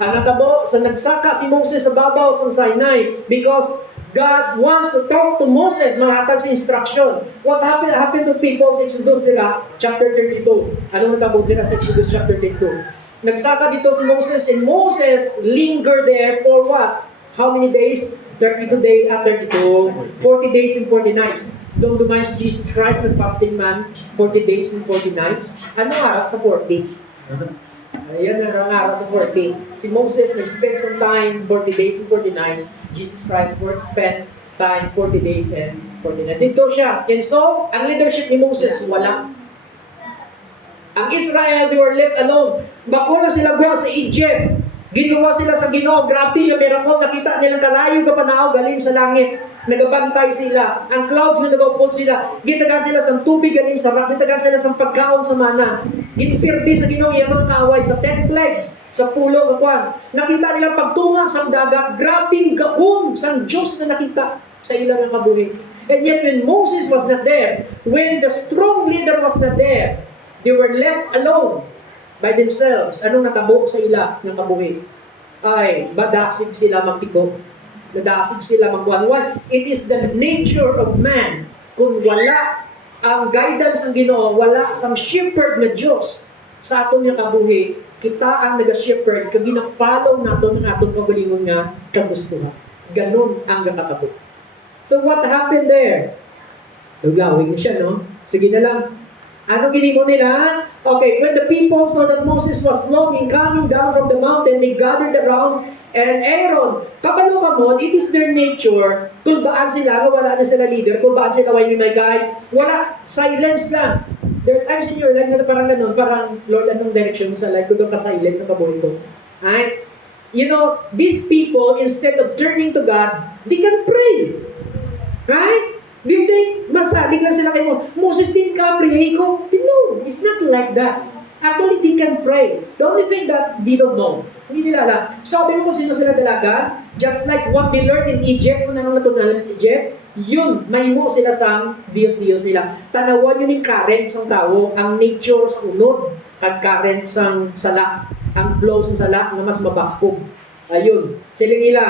Ang natabo sa nagsaka si Moses sa babaw sa Sinai because God wants to talk to Moses, mahatag sa instruction. What happened to people sa Exodus nila chapter 32? Ano natabo nila sa Exodus chapter 32? Nagsaka dito si Moses and Moses lingered there for what? How many days? 32 days at 32. 40 days and 40 nights. Doon dumayo si Jesus Christ, nag-fasting man, 40 days and 40 nights. Ano araw sa 40? Ayan ang araw sa 40. Si Moses nag-spend some time, 40 days and 40 nights. Jesus Christ spent time, 40 days and 40 nights. Dito siya. And so, ang leadership ni Moses, wala. Ang Israel, they were left alone. Bako na sila gawa sa Egypt. Ginuwa sila sa Ginoo. Grabe yung miracle. Nakita nilang kalayo ka panahon galing sa langit. Nagabantay sila. Ang clouds na nagapon sila. Gitagan sila sa tubig galing sa rock. Gitagan sila sa pagkaon sa mana. Gitipirdi sa Ginoo yung mga kaaway sa 10 plagues. Sa pulo kakuan. Nakita nila pagtunga sa dagat. Grabing gaong sa Diyos na nakita sa ilang ng kabuhi. And yet when Moses was not there, when the strong leader was not there, they were left alone by themselves. Anong natabo sa ila ng kabuhi? Ay, badasig sila magtiko. Badasig sila magwanwan. It is the nature of man. Kung wala ang guidance ng Ginoo, wala sang shepherd na Diyos sa aton nga kabuhi, kita ang naga-shepherd, kag gina-follow naton ang aton kagalingon nga kagustuhan. Ganun ang nakatabo. So what happened there? Naglawig na siya, no? Sige na lang. Ano ginimo nila? Okay, when the people saw that Moses was longing coming down from the mountain, they gathered around and Aaron. Kabalo ka mo, it is their nature. Tulbaan sila, wala na sila leader. Tulbaan sila, why may guide. Wala, silence lang. There are times in your life na parang ganun, parang Lord, anong direction mo sa life? Kung ka silent sa kabuhay ko. Right? You know, these people, instead of turning to God, they can pray. Right? Do you think, masalig lang sila kay mo, Moses, din ka, pray ko? No, it's not like that. Actually, they can pray. The only thing that they don't know, hindi nila alam. Sabi mo kung sino sila dalaga, just like what they learned in Egypt, kung anong natunalan si Jeff, yun, mahimo sila sang Diyos-Diyos sila. Tanawan yun yung current sang tao, ang nature sa unod, at current sang sala, ang flow sa sala na mas mabaskog. Ayun. Sila nila,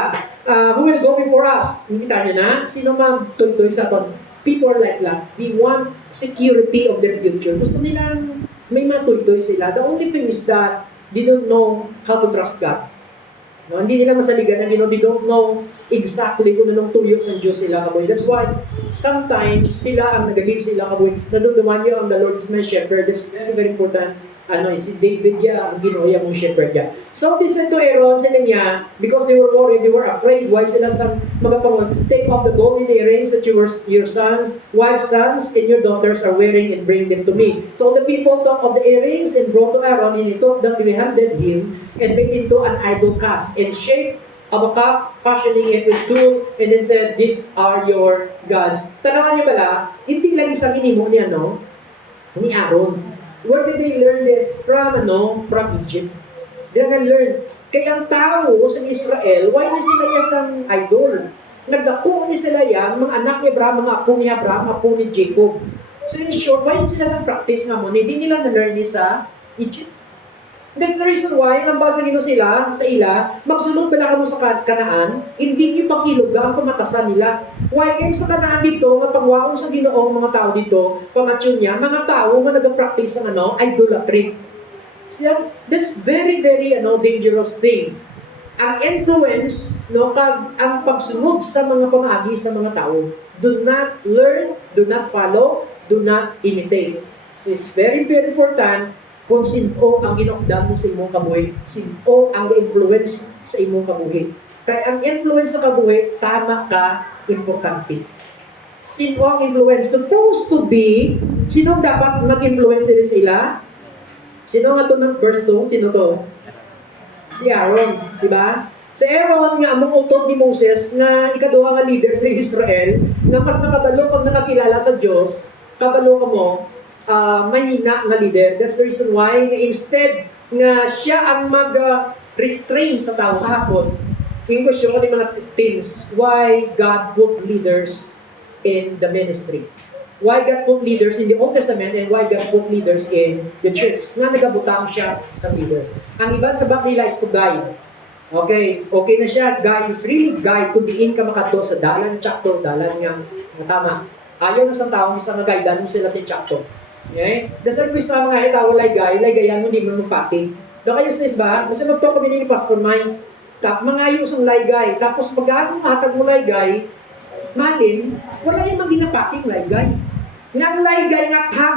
who will go before us? Nakita nyo na? Sino magtuloy sa aton? People like that. They want security of their future. Gusto nilang may matuloy sila. The only thing is that they don't know how to trust God. No, hindi nila masaligan ng they don't know exactly kung anong tuyo sa Diyos sila kaboy. That's why sometimes sila ang nagaling sila kaboy. Naduduman nyo ang the Lord is my shepherd. That's very, very important. Si David ang Ginoo mong shepherd niya. So they said to Aaron, sila niya, because they were worried, they were afraid, why sila sa mga pangon, take off the golden earrings that your sons, wives' sons, and your daughters are wearing and bring them to me. So the people took of the earrings and brought to Aaron, and he took them, behanded him, and made into an idol cast, and shaped of a cup, fashioning it with tool, and then said, these are your gods. Tanawan niyo pala, hindi lang isang hinimo ni Aaron. Where did they learn this? From Egypt. They learn. Kaya ang tao sa Israel, why na sila isang idol? Nagdako ni sila yan, mga anak ni Abraham, mga apo ni Abraham, apo ni Jacob. So in short, why na sila sa practice nga mo? Hindi nila na-learn sa Egypt. That's the reason why, nang basa nino sila, sa ila, magsulod pala kamo sa Kanaan, hindi nyo pakiluga ang pamatasan nila. Why kayo sa Kanaan dito, nga pagwaon sa Ginoong mga tao dito, pamatyon niya, mga tao nga nag-practice ng idolatry. So, that's very, very dangerous thing. Ang influence, ang pagsunod sa mga pamagi sa mga tao, do not learn, do not follow, do not imitate. So it's very, very important kung sino ang ginokdam mo sa imong kabuhi, sino ang influence sa imong kabuhi. Kaya ang influence sa kabuhi, tama ka, importante. Sino ang influence? Supposed to be, sino dapat mag-influence din sila? Sino nga ito ng verse 2? Sino to? Si Aaron, di ba? Si Aaron nga, among utot ni Moses, na ikaduha nga leader sa Israel, na mas nakabalo pag nakakilala sa Diyos, kabalo ka mo, mahina nga leader. That's the reason why instead nga siya ang mag-restrain sa tao kahapon, yung question ko ng mga teens, why God put leaders in the ministry? Why God put leaders in the Old Testament and why God put leaders in the church? Nga nagabutang siya sa leaders. Ang iba sa bak nila is to guide. Okay na siya. Guide is really guide kung diin ka makato sa dalan, chapter, dalan nga tama. Ayaw na sa tao, isang guidean mo sila sa chapter. Okay? Dasal ko sa mga tao lagayan mo, di mo magpati. Doon kayo sa isba, kasi mag-talk kami ni Pastor Mike, mga yung isang laygay, tapos pag-aano hatag mo laygay, malin, wala yung magdinapating laygay. Nga laygay nga tag,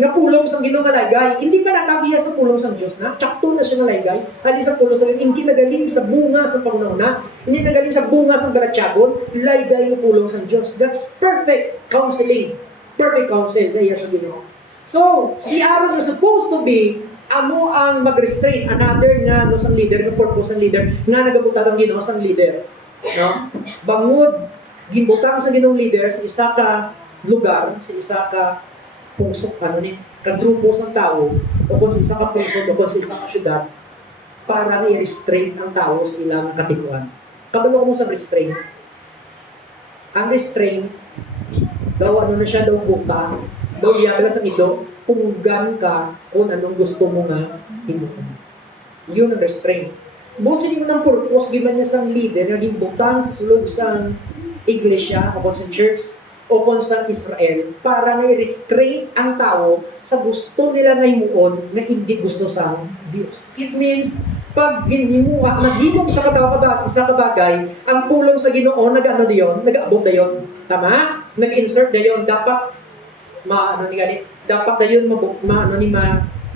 nga pulong sa Ginoo nga laygay, hindi pa natabiya sa pulong sa Diyos na, tsakto na siya nga laygay, hindi sa pulong sa Diyos, hindi nagaling sa bunga sa Panginoon hindi nagaling sa bunga sa Baratyagon, laygay yung pulong sa Diyos. That's perfect counseling. Perfect counsel kaya sa Ginoo. So, si Aaron was supposed to be amo ang mag-restrain another nga sang leader, nga purpose ng leader, nga nagabutang ang Ginoo sang leader. No? Bangod gimbutang sa Ginoong leader sa isa ka lugar, sa isa ka pungsok kagrupo sang tao, o kung sa isa ka pungsok, o kung sa isa ka syudad, para i-restrain ang tao sa ilang katiguan. Kabalo mo sa restraint. Ang restraint daw na siya daw buka, daw iyala sa ito, punggan ka kung anong gusto mo nga himuon. Yun ang restraint. Buot sa ng purpose, giman niya sang leader, naging butang sa sulod sa iglesia, o sa church, o sa Israel, para na i-restrain ang tao sa gusto nila na himuon na hindi gusto sa Diyos. It means, pag ginimuha, naghimong sa kabagay, ang pulong sa Ginoo, nag-aabot na yun. Tama? Nag-insert na yun. Dapat, dapat na yun,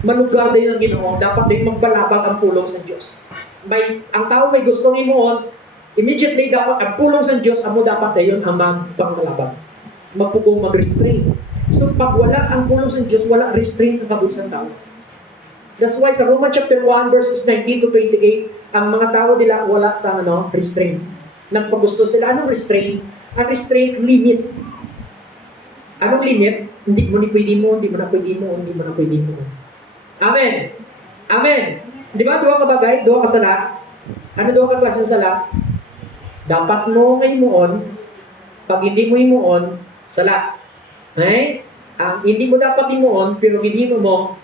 malugar na yun ang Ginoo. Dapat na yun magbalabag ang pulong sa Diyos. Ang tao may gustong himuon, immediately dapat, ang pulong sa Diyos, amo dapat na yun ang magpangalabag. Magpugong mag-restrain. So, pag wala ang pulong sa Diyos, wala restraint ang kabut sa tao. That's why sa Romans chapter 1 verses 19 to 28, ang mga tao nila wala sa restraint. Nagpagusto sila. Anong restraint? Ang restraint, limit. Anong limit? Hindi mo ni pwede mo, hindi mo na pwede mo, hindi mo na pwede mo. Amen. Amen. Di ba? Dua ka bagay, dua ka sala. Ano dua ka klaseng sala? Dapat mo ngayon, pag hindi mo himuon, sala. Okay? Hindi mo dapat himuon, pero ginhimo mo,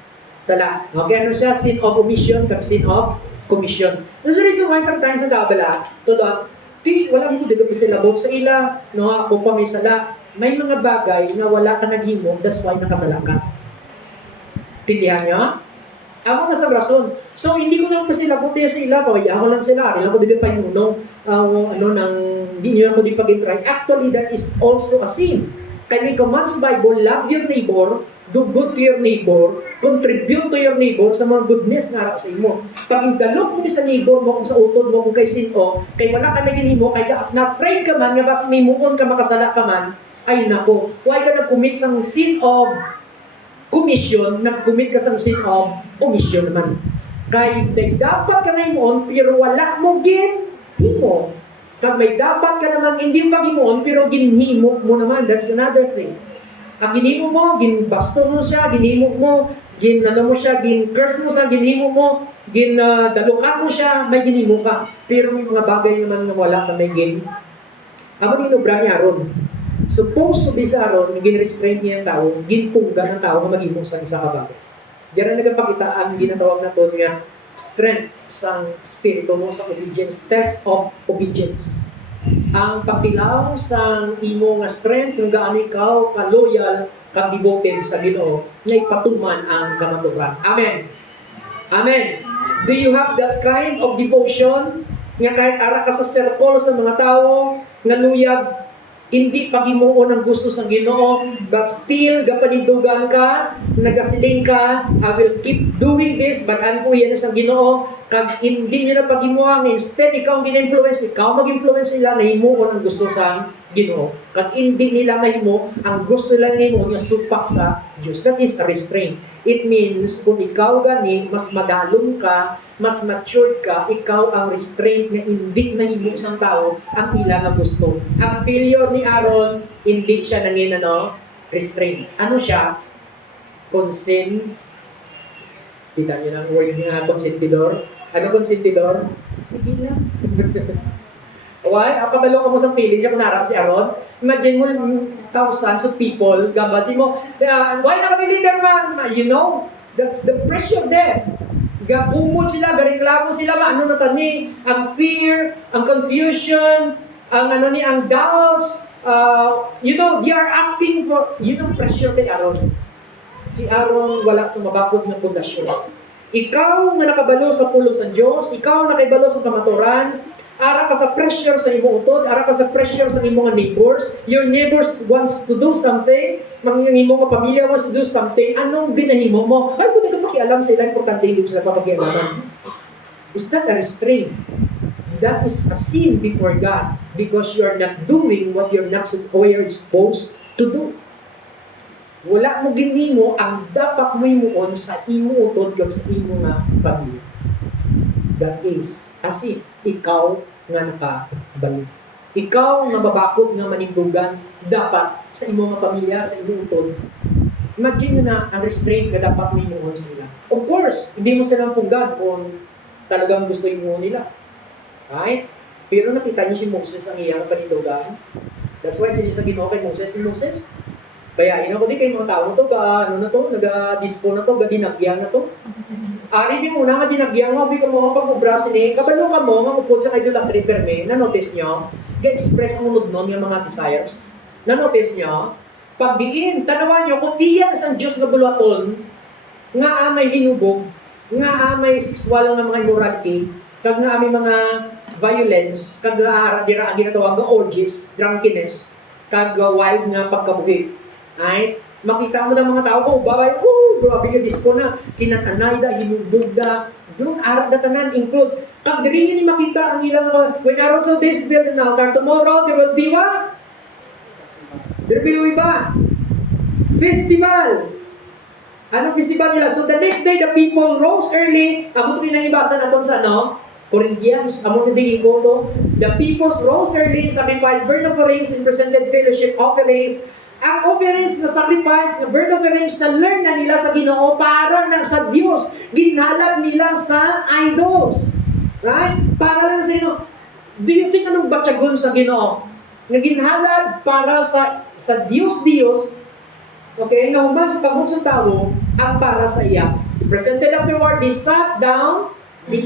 sala. Okay, ano siya? Sin of omission, kag sin of commission. That's the reason why sometimes nagabala, tudot, wala mo diga pisilabot sa ila, no, ako pa may sala. May mga bagay na wala ka naghimo, that's why nakasala ka. Tindihan niyo? Ako na sa rason. So, hindi ko lang pa sila puti sa ila, ako lang sila. Ilang ko din pa yung hindi nyo ako din pag-try. Actually, that is also a sin. Kaya may commands sa Bible, love your neighbor, do good to your neighbor, contribute to your neighbor sa mga goodness nga sa imo. Pag indalok mo sa neighbor mo, kung sa utod mo, kung kay sino, kay wala ka naging mo, kay na-afraid ka man, nga bas may muon ka, makasala ka man, ay nako, why ka nag-commit sa sin of commission, nag-commit ka sa sin of omission naman. Kaya dapat ka na imoon, pero wala mo ginhimo. Kag may dapat ka naman hindi pag-imoon, pero ginhimo mo naman. That's another thing. Ang ginhimo mo, ginbasto mo siya, ginhimo mo, gin-curse mo siya, ginhimo mo, dalukan mo siya, may ginhimo ka. Pero may mga bagay naman na wala ka may gin. Amo ni Nobra ni Aaron. Supposed to be sa Aaron, gin-restrain niya ang tao, ginpungga ng tao na mag-imong sa isa ka bagay. Diyan na nagpakita ang ginatawag na ito nga strength sa spirito mo sa obedience, test of obedience. Ang pakilaw sa imo nga strength, kung gaano ikaw ka-loyal, ka-devoted sa Ginoo, niya ipatuman ang kamaturan. Amen. Amen. Do you have that kind of devotion nga kahit ara ka sa circle sa mga tao, nga luyag, hindi pag-imuon ang gusto sa Ginoo, but still, gapanindugan ka, nagasiling ka, I will keep doing this, but ano yan sa Ginoo, kag hindi nyo na pag-imuang, instead, ikaw ang gina-influence, ikaw mag-influence sila, nahimuon ang gusto sa Ginoo. Kag hindi nila mahimo, ang gusto nila nahimo, niya supak sa Diyos. That is a restraint. It means, kung ikaw gani, mas madalong ka, mas mature ka, ikaw ang restraint na hindi mahimo isang tao ang ila na gusto. Ang failure ni Aaron, hindi siya nangin restraint. Ano siya? Consent. Kita niyo ng word niya, consentidor. Ano consentidor? Sige lang. Why? Ang kabalo ka mo sa feeling siya kung nara si Aaron. Imagine mo, thousands of people, gabasin mo, why na kami leader man? You know, that's the pressure there. Gapumod sila, gareklamo sila, ano na tani, ang fear, ang confusion, ang doubts, they are asking for, ang pressure kay Aaron. Si Aaron wala sa mabakod ng pundasyon. Ikaw nga nakabalo sa pulong sa Diyos, ikaw nakibalo sa kamaturan, ara ka sa pressure sa imong utod, ara ka sa pressure sa imong neighbors, your neighbors wants to do something, mga imong pamilya wants to do something, anong ginahimo mo? Ay, kung ka pakialam sa ilang importante hindi sila papakialaman. Is that a restraint? That is a sin before God because you are not doing what you're supposed to do. Wala mo ginhimo ang dapat mo himuon sa imo utod kag sa imo nga pamilya. That is, as if ikaw nga nakabalo. Ikaw nga mabakod nga manindugan dapat sa imo nga pamilya, sa imo utod. Imagine na ang restraint nga dapat mo sa nila. Of course, hindi mo silang punggad kung talagang gusto mo nila. Right? Pero nakita niyo si Moses ang iyang panindugan. That's why sinasabi mo kay Moses, bayain ako din kay mga tao to, nag-dispo na to, dinagyan na to. Ari di muna nga dinagyan mo, bigyan mo ka pag-ubra sini, kabalo ka mo, nga upod sa idolatry perme, na-notice nyo, ga-express ang unod nun yung mga desires. Na-notice nyo, pag diin, tanawan nyo, kung iyan sa Diyos na bulaton, nga amay hinubog, nga amay sexual ng mga immorality, kag nga amay mga violence, kag nga ginatawag nga orgies, drunkenness, kag wild nga pagkabuhi. Ay, makita mo ng mga tao ko, babay, grabe ka disco na, kinatanay da, hinubog da, doon arat na tanan, include, kag diri niya ni makita ang ilang, when Aaron saw this build now, tomorrow, there will be what? There will be ba? Festival. Anong festival nila? So the next day, the people rose early, ako ito pinangibasa na itong sa Corinthians, among nabiging ko the people rose early, sacrificed burnt offerings, and presented fellowship offerings. Ang offerings na sacrifice, na burnt offerings na learn na nila sa Ginoo para na sa Diyos. Ginhalag nila sa idols. Right? Para lang sa Ginoo. Do you think anong batyagon sa Ginoo? Naginhalad para sa Diyos, okay, na human sa pagbunsong tao, ang para sa iya. Presented afterward, they sat down to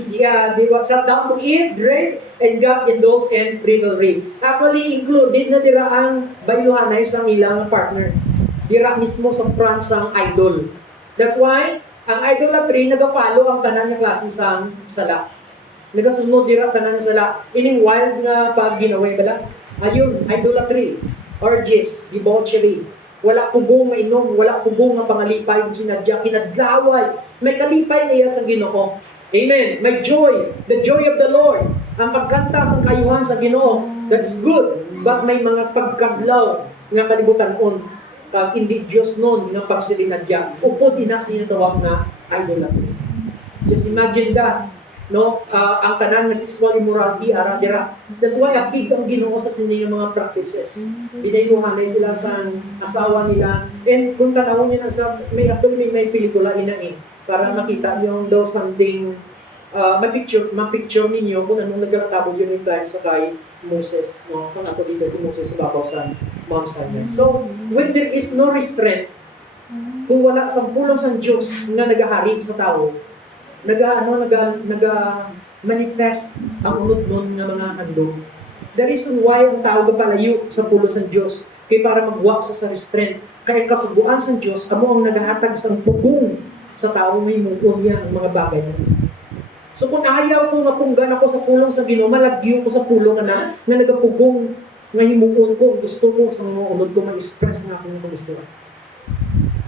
eat, drink, and got indulged in revelry. Actually, included na dira ang bayuhanay sa ilang partner. Dira mismo sa front sang idol. That's why, ang idolatry, nag-follow ang tanan ng klase sang sala. Nagasunod dira tanan ng sala. Ining wild nga pag ginaway bala. Ayun, idolatry, orgies, debauchery. Wala pugong mainom, wala pugong nga pangalipay, sinadya, kinadlaway. May kalipay niya sa Ginoo. Amen. May joy, the joy of the Lord. Ang pagkanta sa kayuhan sa Ginoo, that's good. But may mga pagkadlaw nga kalibutan on. Pag hindi Diyos nun, nga pagsilinadya. Upod ina sinatawag na idolatry. Just imagine that. No, ang tanan ng sexual immorality ara dira. That's why akig ang Ginoo sa sining mga practices. Dinayuhanay sila sa asawa nila. And kung tanawon niyo na sa may pelikula ina para makita niyo daw something ma-picture ninyo kung anong nagkatabo yun yung time sa kay Moses, no? Sa ato dito si Moses sa babaw sa Mount Sinai. So, when there is no restraint, kung wala sa pulong sa Diyos na nagahari sa tao, naga-manifest ang unod nun ng mga handog. The reason why ang tao palayo sa pulo sa Diyos, kay para magwa sa restraint, kaya kasubuan sa Diyos, amo ang nagahatag sa pugong sa tao may muon niya ang mga bagay na. So kung ayaw ko nga punggan ako sa pulong sa Ginoo, malagyo ko sa pulong na nagapugong nga himuon ko, gusto ko sa mga unod ko ma-express na akong gusto.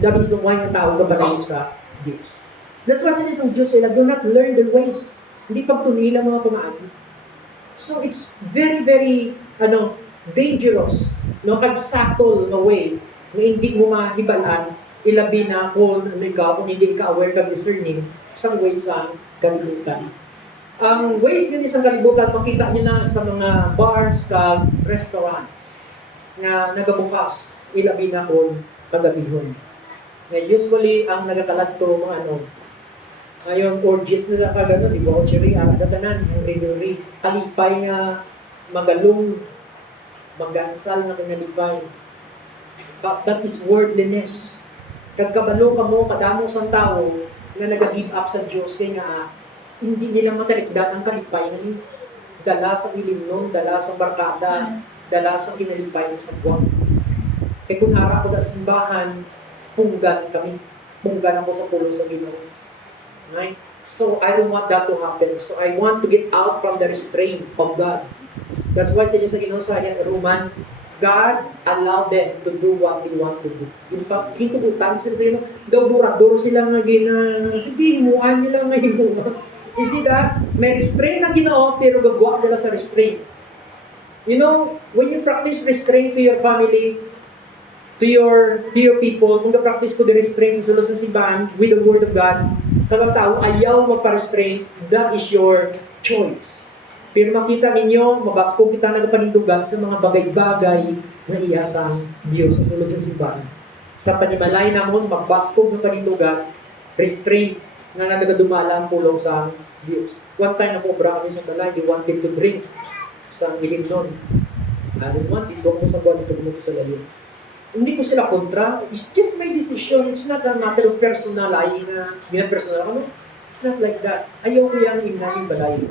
The reason why ang tao palayo sa Diyos. That's why sa isang Diyos sila, do not learn their ways. Hindi pagtunila mga pamaagi. So it's very, very dangerous, kag-subtle na way na hindi mo mahibalaan, ilabi na kung hindi ka aware ka discerning sa ways sa kalibutan. Ang ways din sa kalibutan, makita niyo na sa mga bars, kag restaurants na nagabukas, ilabi na kung kagabihon. Usually, ang nagakaladto mga ngayon, orgies na gano'n, debauchery, aragatanan, yung revelry, kalipay nga magalong, magansal na kinalipay. But that is worldliness. Kagkabalo ka mo, kadamo sang tao na nag-give up sa Diyos, kaya nga, hindi nila matalikdan ang kalipay na dala sa ilimnon, dala sa barkada, dala sa kinalipay sa sagwang. Kaya kung harap ko na simbahan, punggan kami. Punggan ako sa pulo sa Ginoo. Right? So, I don't want that to happen. So, I want to get out from the restraint of God. That's why sa inyo sa Ginoo sa Romans, God allowed them to do what they want to do. In fact, hitubutan sila sa Ginoo. Daw durador sila nga sige, himuan nila nga himuan. You see that? May restraint na Ginoo, pero gagawa sila sa restraint. You know, when you practice restraint to your family, to your people, kung na-practice ko the restraint sa sulod sa simbahan with the Word of God, kapag tao ayaw magpa-restraint, that is your choice. Pero makita ninyo, mabasko kita nagpanindugan sa mga bagay-bagay na iyasang Diyos sa sulod sa simbahan. Sa panimalay namon, magbasko ng panindugan, restraint na nagadumala ang pulong sa Diyos. One time na pobra kami sa balay, they wanted to drink sa ilimnon. I don't want, dito ako sa buwan, dito ko sa lalim. Hindi ko sila kontra. It's just my decision. It's not a matter of personal personal. It's not like that. Ayaw ko yung yung balay.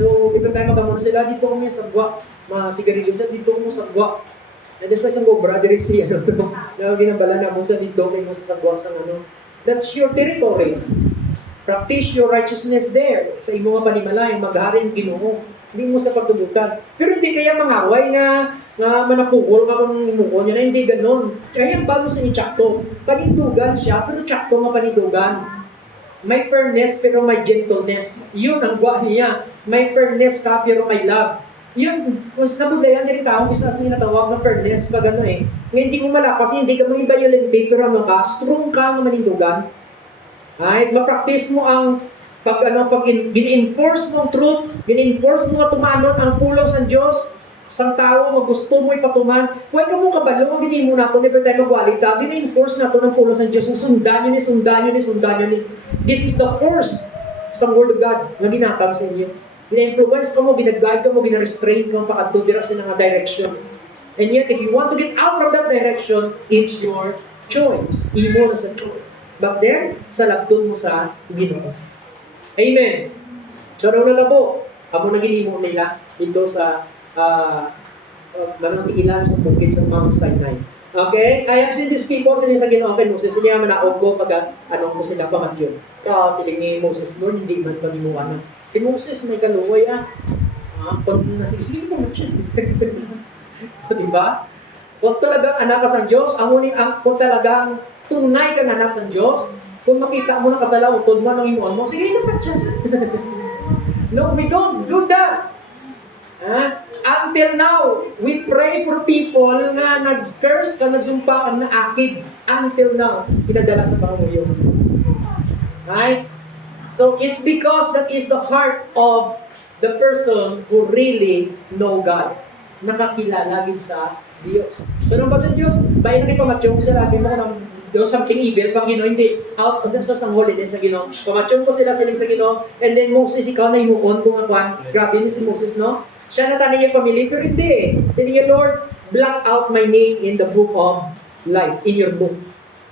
So, ibig tayo magamono sila, dito kami sa buwak. Mga sigarilyo sa dito mo sa buwak. And that's why sa mga brother si na ginabala na mo sa dito, may mo sa buwak sa That's your territory. Practice your righteousness there. Sa imo nga panimalay, magharing Ginoo. Hindi mo sa pagtubukan. Pero hindi kaya mangaway nga manapukol ka kung imukol niya na hindi ganon. Kaya bago sa ichakto, panindugan siya, pero chakto nga panindugan. May fairness, pero may gentleness. Yun ang buwan niya. May fairness ka, pero may love. Yun, kung sa kabudayan nila tao, isa sa tinatawag na fairness, pag ano ngayon hindi mo malapas, hindi ka mag-violent, pero strong ka nga manindugan. Ay, ma-practice mo ang pag gin-enforce mo ang truth, gin-enforce mo nga tumanod ang pulong sa Diyos, sang tao, gusto mo ipatuman, huwag ka mo kabalo, ginin mo na ito, never tayo magwalita, gin-enforce na ito ng pulong sa Diyos, sundan nyo ni. This is the force sa Word of God na ginatang sa inyo. Gina-influence ka mo, ginag-guide ka mo, gina-restrain ka mo, pakadudira sa nga direction. And yet, if you want to get out from that direction, it's your choice. Imo na sa choice. But then, sa labdon mo sa Ginoo. Amen. So, na po, ako na ginimo nila dito sa manang ilan sa bukid sa Mount Sinai. Okay? I have seen these people, sila sa Ginoo kay Moses, sila manaog ko pag ko sila pamatyon. Sila ni Moses noon, hindi man panimuanan. Si Moses may kaluway pag nasigsige mo na siya. Diba? Kung talagang anak ka sa Diyos, kung talagang tunay kang anak sa Diyos, kung makita mo na kasala, utod mo ng imuan mo, sige na pa siya. No, we don't do that. Until now, we pray for people na nag-curse ka, nagsumpa ka na akid. Until now, pinadala sa panguyo. Right? So, it's because that is the heart of the person who really know God. Nakakilala din sa Diyos. So, nung ba sa Diyos, bayan na kayo pamatyong sa lagi mo ng do something evil, pag Ginoo, hindi, out of the sa holiness sa Ginoo. Pamatyong ko sila siling sa Ginoo, and then Moses, ikaw na imuon kung ang grabe ni si Moses, no? Siya na tanay yung pamilya, pero hindi. Sabi niya, Lord, block out my name in the book of life, in your book.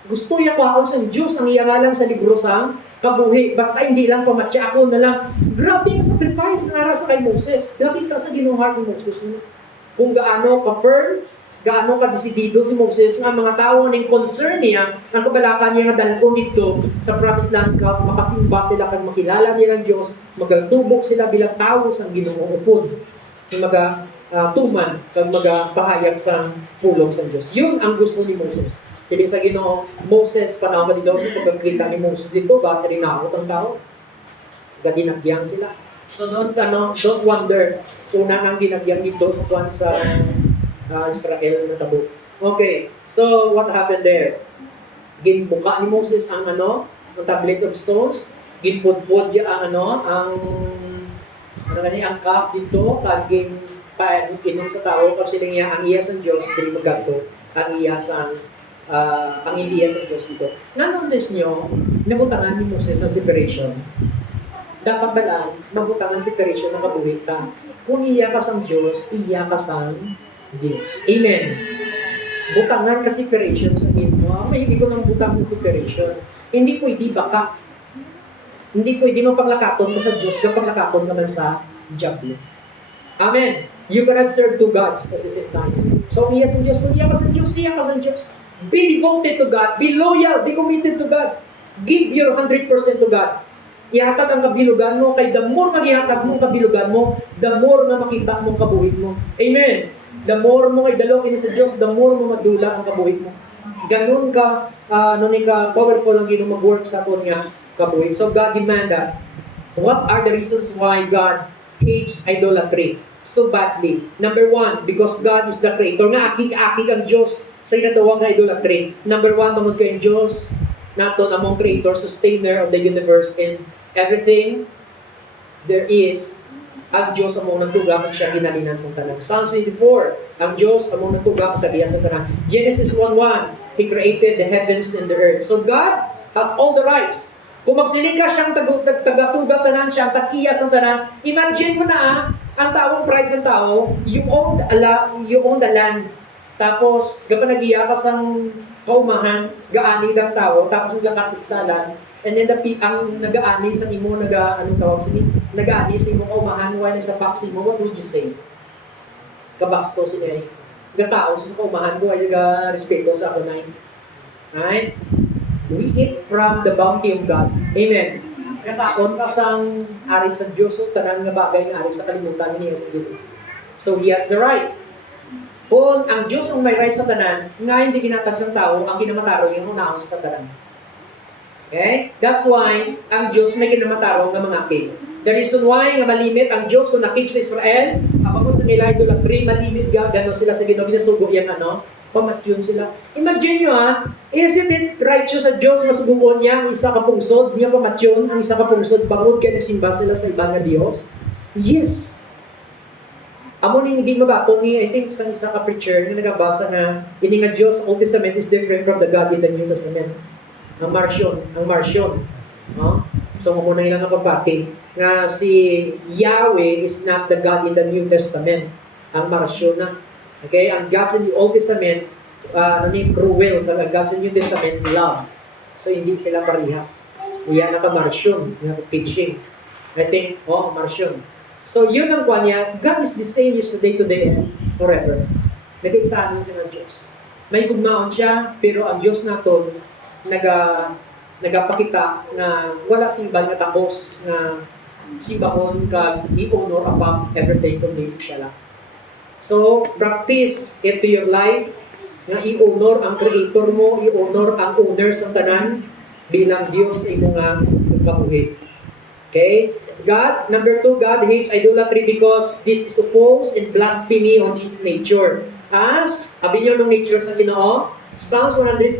Gusto niya paon sa Diyos ang iyangalan sa libro sa kabuhi. Basta hindi lang pamatya ako na lang. Grabe yung sacrifice na ara sa kay Moses. Nakita sa Ginoong heart ni Moses. Kung gaano ka-firm, gaano ka-desidido si Moses, nga mga tao ng concern niya, ang kabalakan niya nga dalkong dito sa promised land, makasimba sila kag makilala nila ng Diyos, magtubok sila bilang tao sa Ginoong upod. Yung tuman, kag magpahayag sa pulong sa Diyos. Yun ang gusto ni Moses. Sili sa Ginoo, Moses, panahon ka dito, pagkakita ni Moses dito, basa rin nakakot ang tao. Gadinagyan sila. So don't wonder, una ang ginagyan dito sa tuwan sa Israel na tabo. Okay, so what happened there? Ginbuka ni Moses ang tablet of stones, ginpudpud niya ang cup dito, kaging inom sa tao, kasi sila niya ang iya sa Diyos, dili magkanto, ang iya sa Diyos dito. Nanonood niyo, nabutangan ni Moses sa separation. Dapat ba lang, mabutangan separation ng kabuhi ka. Kung iya ka sa Diyos, iya ka sa Diyos. Amen. Butangan ka separation sa mo. May hindi ko nang butang ng separation. Hindi pwede baka. Hindi pwede mo paglakaton ka sa Diyos, kapag paglakaton naman sa Diablo. Amen. You cannot serve two gods at the same time. So, iya sa Diyos, iya ka sa Diyos, iya ka sa Diyos. Be devoted to God. Be loyal. Be committed to God. Give your 100% to God. Ihatag ang kabilugan mo, kay the more mag-ihatag mong kabilugan mo, the more na makita mong kabuhig mo. Amen. The more mo idalok ini sa Diyos, the more mo madula ang kabuhig mo. Ganun ka, powerful ang Ginoo mag-work sa aton nga kabuhig. So God demand that. What are the reasons why God hates idolatry so badly? Number one, because God is the creator. Nga akig-akig ang Diyos sa inatawag na idolatry. Number one, tungod kay Diyos, naton among creator, sustainer of the universe and everything there is. Ang Diyos among nagtugak at siya ginalinan sa tanan. Psalms 24, ang Diyos among nagtugak at kabiya sa tanan. Genesis 1:1, He created the heavens and the earth. So God has all the rights. Kung magsiling ka siyang tagatugak tanan, siyang tag-iya sa tanan, imagine mo na ang taong pride sa tao, you own the land. Tapos, kapag nag-iya ka sa kaumahan, gaani ng tao, tapos nagkakatistalan, and then ang nag-aani sa imo, nag-aani sa imo kaumahan, wala sa paksi mo, what would you say? Kabasto si Eric. Nagkatao sa kaumahan ko, ay nag-respeto sa ako na yun. Right? We eat from the bounty of God. Amen. Nagkataon ka sang ari sa Diyos, o tanang nga bagay nga ari sa kalimutan niya sa Diyos. So, he has the right. Kung ang Diyos ang may right sa tanan, nga hindi ginatag sa tao, ang kinamataro yung unahon sa tanan. Okay? That's why ang Diyos may kinamataro ng mga akig. The reason why nga malimit ang Diyos kung nakig sa Israel, kapag sa nila idolatry, malimit gano sila sa Ginoo, binasugo yan pamatyon sila. Imagine nyo isn't it righteous sa Diyos masuguon niya ang isa kapungsod, niya pamatyon ang isa kapungsod, bangod kaya nagsimba sila sa ibang na Diyos? Yes. Amo ni hindi mabako ni, I think sa isa ka preacher na nagabasa na ini nga Diyos Old Testament is different from the God in the New Testament. Ang Marcion. No? So, muna nila napapati na si Yahweh is not the God in the New Testament. Ang marasyon na. Okay? Ang God in the Old Testament, cruel. Ang God in the New Testament, love. So, hindi sila parehas. Iyan ang kamarasyon, yung teaching. I think, marsyon. So, yun ang kwan niya. God is the same yesterday, today, and forever. Nag-examine siya ng Diyos. May gugmaon siya, pero ang Diyos naton nagapakita na wala simbang nga tapos na simbahon kag i-honor above everything kundi siya lang. So, practice into your life nga i-honor ang creator mo, i-honor ang owners ng tanan bilang Diyos sa imong kabuhi. Okay? God, number 2, God hates idolatry because this is opposed and blasphemy on His nature. As, sabi nyo ng nature sa Ginoo, Psalms 145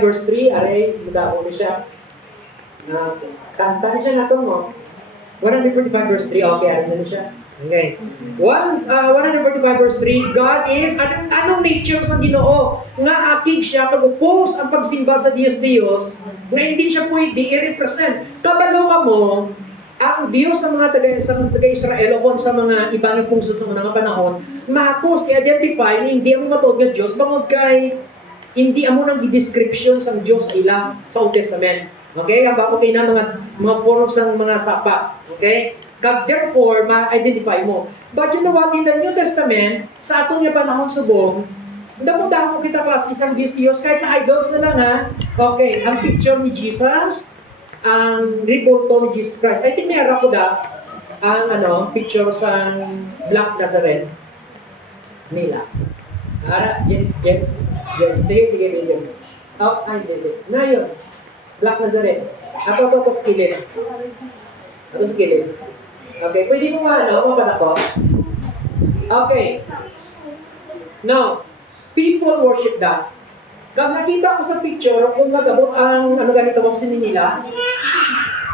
verse 3, aray, mudao na siya. Kanta na siya na ito mo. 145 verse 3, okay, aray na siya. Okay. 145 verse 3, God is, anong nature sa Ginoo? Nga akig siya, pag-oppose ang pagsimba sa Diyos, na hindi siya pwede i-represent. Kabalo ka mo, ang Diyos sa mga taga-Israel o sa mga ibang pungsod sa mga panahon, mahapos i-identify hindi mo matuod ng Diyos, bangod kay hindi mo nang description sa Diyos sa ilang sa Old Testament. Okay? Ang bako kayo na mga forms ng mga sapa. Okay? Therefore, ma-identify mo. But you know what? In the New Testament, sa atong yung panahon subong, damo-damo kita klase sa Diyos, kahit sa idols na lang ha. Okay, ang picture ni Jesus, ang reporto ni Jesus Christ. I think mayroon ko ang picture sa Black Nazareth nila. Sige, Jen. Na yun. Black Nazareth. Ako skillet. Okay, pwede mo mapan ako. Okay. Now, people worship that. Kag nakita ko sa picture, kung nagabot ang ganito mong sininila,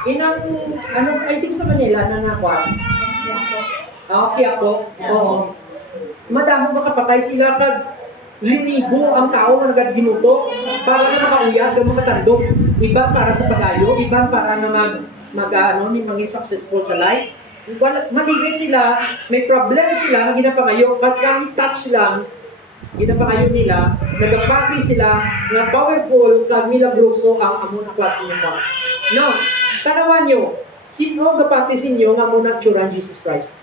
I think sa Manila na nakwa. Okay ako. Oo. Madamo makapatay sila kag linibo ang tao na nagadinuto para na makauyag ng mga tandok. Iba para sa pagayo, iba para na maging successful sa life. Maligay sila, may problem sila, ginapangayo, kahit touch lang, ginapangayo nila, nagapati sila, na powerful, kag milagroso ang amon na klase nyo pa. No, tanawan nyo, sino gapati sinyo nga muna tsura Jesus Christ?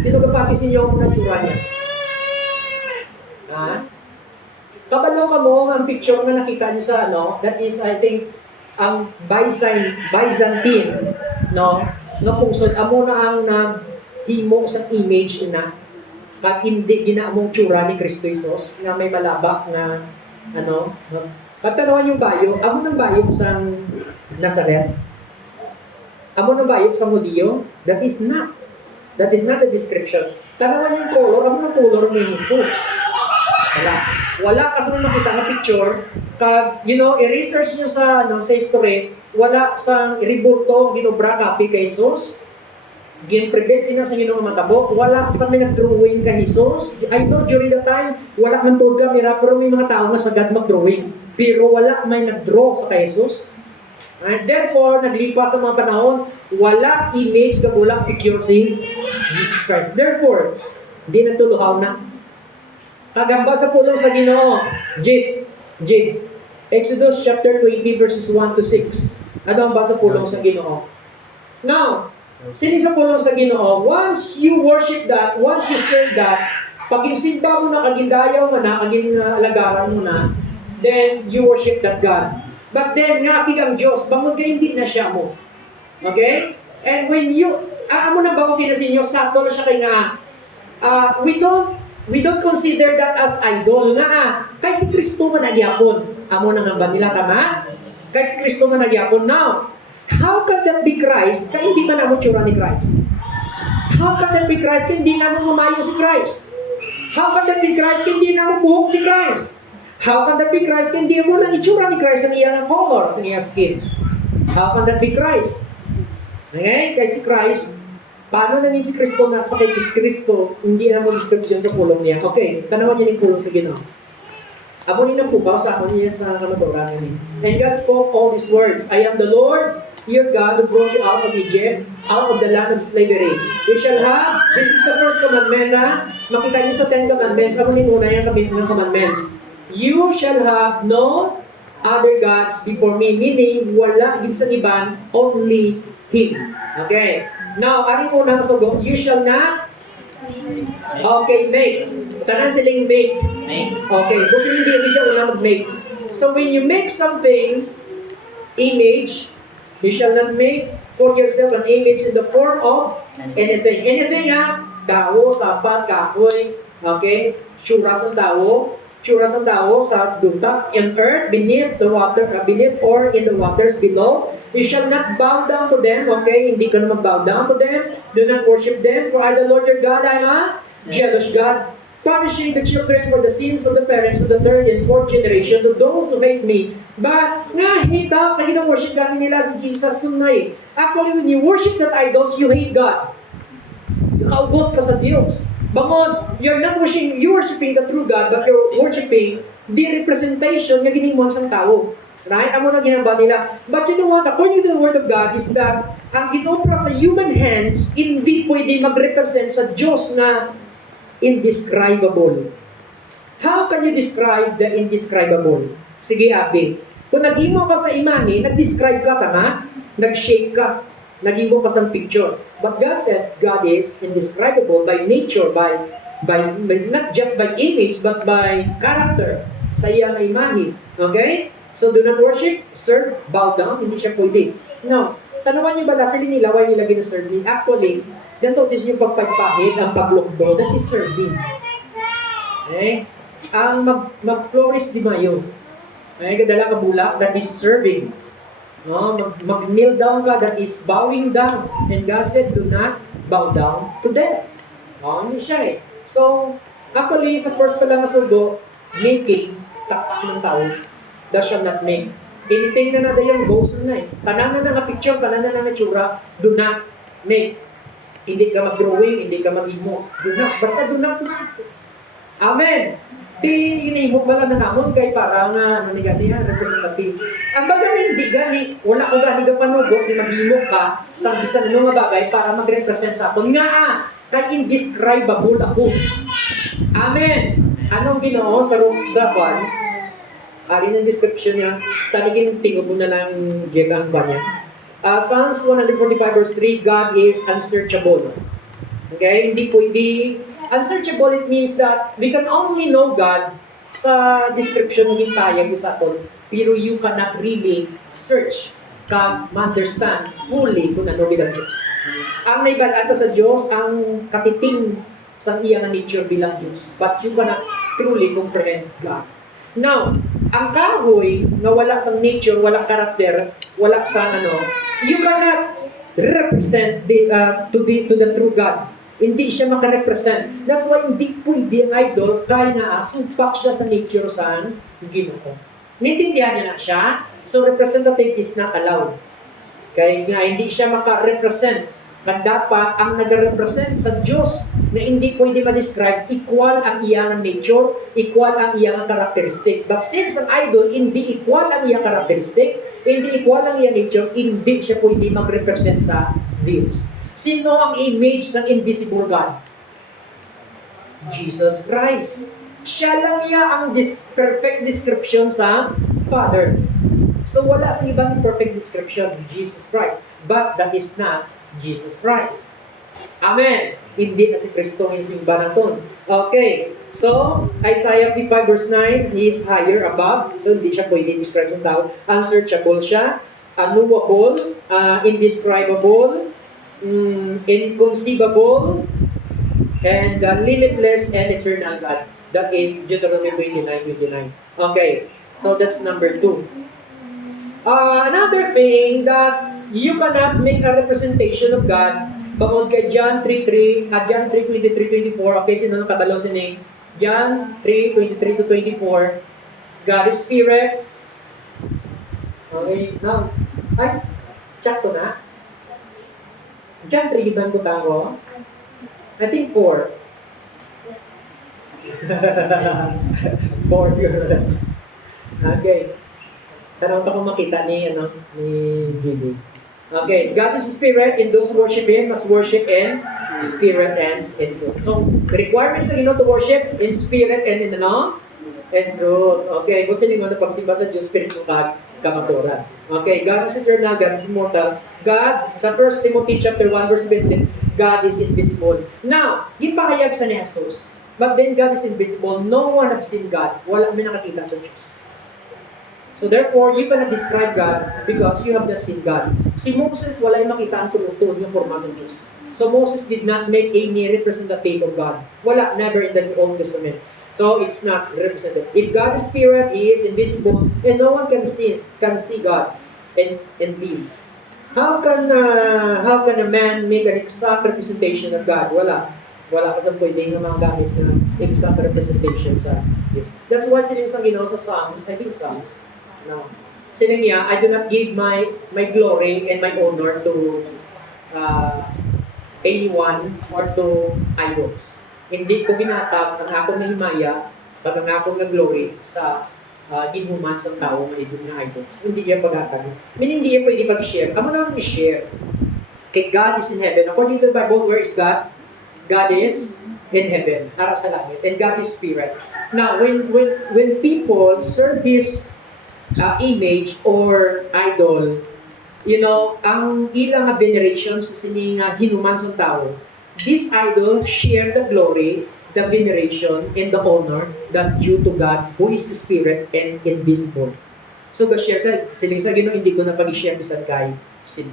Sino gapati sinyo ang muna tsura niya? Kabalo ka mo ang picture na nakita niyo sa that is I think ang Byzantine nga pungsod amo na ang himo sa image na pag hindi ginaamong tsura ni Kristo Jesus nga may malabak na pagtanawan yung bayo, amo ng bayo sa Nazareth, amo ng bayo sa Hudiyo, that is not the description. Tanawan yung color, amo ng color ni Jesus. Wala kasi makita na picture, kag i-research nyo sa history, wala sang riburto ginobra copy kay Jesus. Gin-prevent na sa Ginoo matabo, wala sa may nag-drawing kay Jesus. I know during the time, wala man tuod camera, pero may mga tao nga sagad mag-drawing. Pero wala may nag-draw sa kay Jesus. And therefore, naglipas sa mga panahon, wala image na wala picture si Jesus Christ. Therefore, di natuluhaw na. Kagamba sa pulong sa Ginoo. Jib. Exodus chapter 20 verses 1 to 6. Ano ang basa pulong sa Ginoo? Now, sini sa pulong sa Ginoo, once you worship that, once you serve that, pag isimba mo na, kagindayaw mo na, alagaran mo na, then you worship that God. But then, nga ang Diyos, bangon kayo hindi na siya mo. Okay? And when you, amo na bangon kayo na sa inyo, sakto na siya kayo nga, we don't consider that as idol nga kay si Kristo man nagyapon. Amo na nga ba nila tama? Kay si Kristo man nagyapon. Now, how can that be Christ kay hindi man amo tsura ni Christ? How can that be Christ kay hindi na mo mamayo si Christ? How can that be Christ kay hindi na mo buhok ni Christ? How can that be Christ kay hindi mo lang itsura ni Christ sa iyang color, sa iyang skin? How can that be Christ? Okay? Kay si Christ, paano naging si Kristo na sa kay Kristo, hindi na mo description sa pulong niya. Okay, tanawan niya yung pulong sa Ginoo. Amo ni nang pukaw sa ako niya sa kamaturan niya. And God spoke all these words, I am the Lord, your God who brought you out of Egypt, out of the land of slavery. You shall have, this is the first commandment na makita niyo sa 10 commandments, ako ninuna yung ng commandments. You shall have no other gods before me, meaning wala sa iban, only Him. Okay. Now, ano po nang sugo? You shall not okay, make. Tanan silang make. Okay, kung hindi ka una mag-make. So when you make something, image, you shall not make for yourself an image in the form of anything. Anything tao, sapat, kahoy, okay, tsura sa tao sa duta, in earth, beneath the water, beneath or in the waters below. You shall not bow down to them, okay, hindi ka na mag-bow down to them. Do not worship them, for I the Lord your God, I am a jealous God, punishing the children for the sins of the parents of the third and fourth generation to those who hate me. But nga, hindi worship God nila si Jesus tunay. Actually, when you worship that idols, you hate God. Nakaugot ka sa Diyos. Bangod, you're not worshiping the true God, but you're worshiping the representation na ginimon sa tao. Right? Amo na ginamba nila. But you know what? According to the Word of God is that ang ginopra sa human hands, hindi pwede mag-represent sa Diyos na indescribable. How can you describe the indescribable? Sige, Abi. Kung nag-imo ka sa imani, nag-describe ka, tama? Nag-shape ka. Nag-imo ka sa picture. But God said, God is indescribable by nature, by not just by image, but by character. Sa iyang imani. Okay? So, do not worship, serve, bow down. Hindi siya pwede. Now, tanawan niyo ba sila nila, why nila gina-serve me? Actually, notice yung pagpagpahid, ang paglukdo, that is serving. Okay? Ang mag-flourish di mayo. Okay? Kadala ka bulak, that is serving. No? Mag-kneel down ka, that is bowing down. And God said, do not bow down to them. No? Ano siya eh. So, actually, sa first pa lang na sugo, making, taktak ng tao, thou shall not make. Anything na nada yung ghost na eh. Tanan na nga picture, tanan na nga tsura, do not make. Hindi ka mag-drawing, hindi ka mag-imo. Do not. Basta do not. Amen. Di inihok wala na namon kay parang nanigani representative. Ang bagay hindi gani, wala ko gani ka panugot ni maghimo ka sa bisan ano nga bagay para mag-represent sa aton nga kay indescribable ako. Amen. Anong Ginoo sa ari ng description niya, tanigin tingog mo na lang Jegang ba niya. Psalms 145 verse 3, God is unsearchable. Okay? Hindi pwede. Unsearchable, it means that we can only know God sa description ng hintayag sa aton, pero you cannot really search, understand fully kung ano bilang Diyos. Ang naibalaan sa Diyos, ang katiting sa iyang nature bilang Diyos, but you cannot truly comprehend God. Now, ang kahoy na wala sa nature, wala karakter, wala sa you cannot represent to the true God. Hindi siya makarepresent. That's why hindi pwede ang idol kaya na sumpak siya sa nature sa Ginoo. Nintindihan niya na siya, so representative is not allowed. Kaya nga, hindi siya makarepresent. Dapat ang nag-represent sa Diyos na hindi pwede ma-describe, equal ang iyang nature, equal ang iyang karakteristik. But since ang idol, hindi equal ang iyang karakteristik, hindi equal ang iyang nature, hindi siya pwede mag-represent sa Diyos. Sino ang image ng invisible God? Jesus Christ. Siya lang niya ang perfect description sa Father. So wala sa ibang perfect description ni Jesus Christ. But that is not Jesus Christ. Amen. Hindi na si Kristo yung simba natin. Okay. So, Isaiah 55 verse 9, He is higher above. So, hindi siya pwede describe ng tao. Unsearchable siya. Unknowable. Indescribable. Inconceivable. And limitless and eternal God. That is Deuteronomy 29:29. Okay. So, that's number 2. Another thing that you cannot make a representation of God, bangod kay John 3:3, at John 3:23-24, okay, sino nang kabalo sining? John 3:23-24, God is Spirit. Okay, now, check to na. John 3, ibang ko tango. I think 4. 4 siguro. Okay. Tanong ko kung makita ni GB. Okay, God is spirit, and those who worship Him must worship in spirit and in truth. So, the requirements ng to worship in spirit and in ano? In truth. Okay, kung sino na pagsimba sa Diyos, spirit mo kamaturan. Okay, God is eternal, God is immortal. God, sa 1 Timothy chapter 1 verse 15, God is invisible. Now, ipahayag sa ni Jesus, but then God is invisible, no one have seen God. Wala may nakakita sa Diyos. So therefore, you cannot describe God because you have not seen God. Si Moses, wala yung makita ang tunutun yung forma sa Diyos. So Moses did not make any representative of God. Wala, never in the Old Testament. So it's not representative. If God is spirit, He is invisible, and no one can see God and be. How can a man make an exact representation of God? Wala kasi pwedeng na magamit na exact representation sa Diyos. That's why sila yung ginawa sa Psalms, I think Psalms, no. Sila niya, I do not give my glory and my honor to anyone or to idols. Hindi ko ginatag ang akong himaya pag ang akong glory sa ginuman sa tao na idol na idols. Hindi niya paghatag. Hindi niya pwede pag-share. Amo naman i-share. Kay God is in heaven. According to the Bible, where is God? God is in heaven, nara sa langit, and God is spirit. Now, when people serve this image or idol, ang ilang veneration sa sininga hinuman sa tao, this idol share the glory, the veneration, and the honor that due to God, who is the spirit and invisible. So, share sa Ginoo, hindi ko na pag-share bisan kay sino.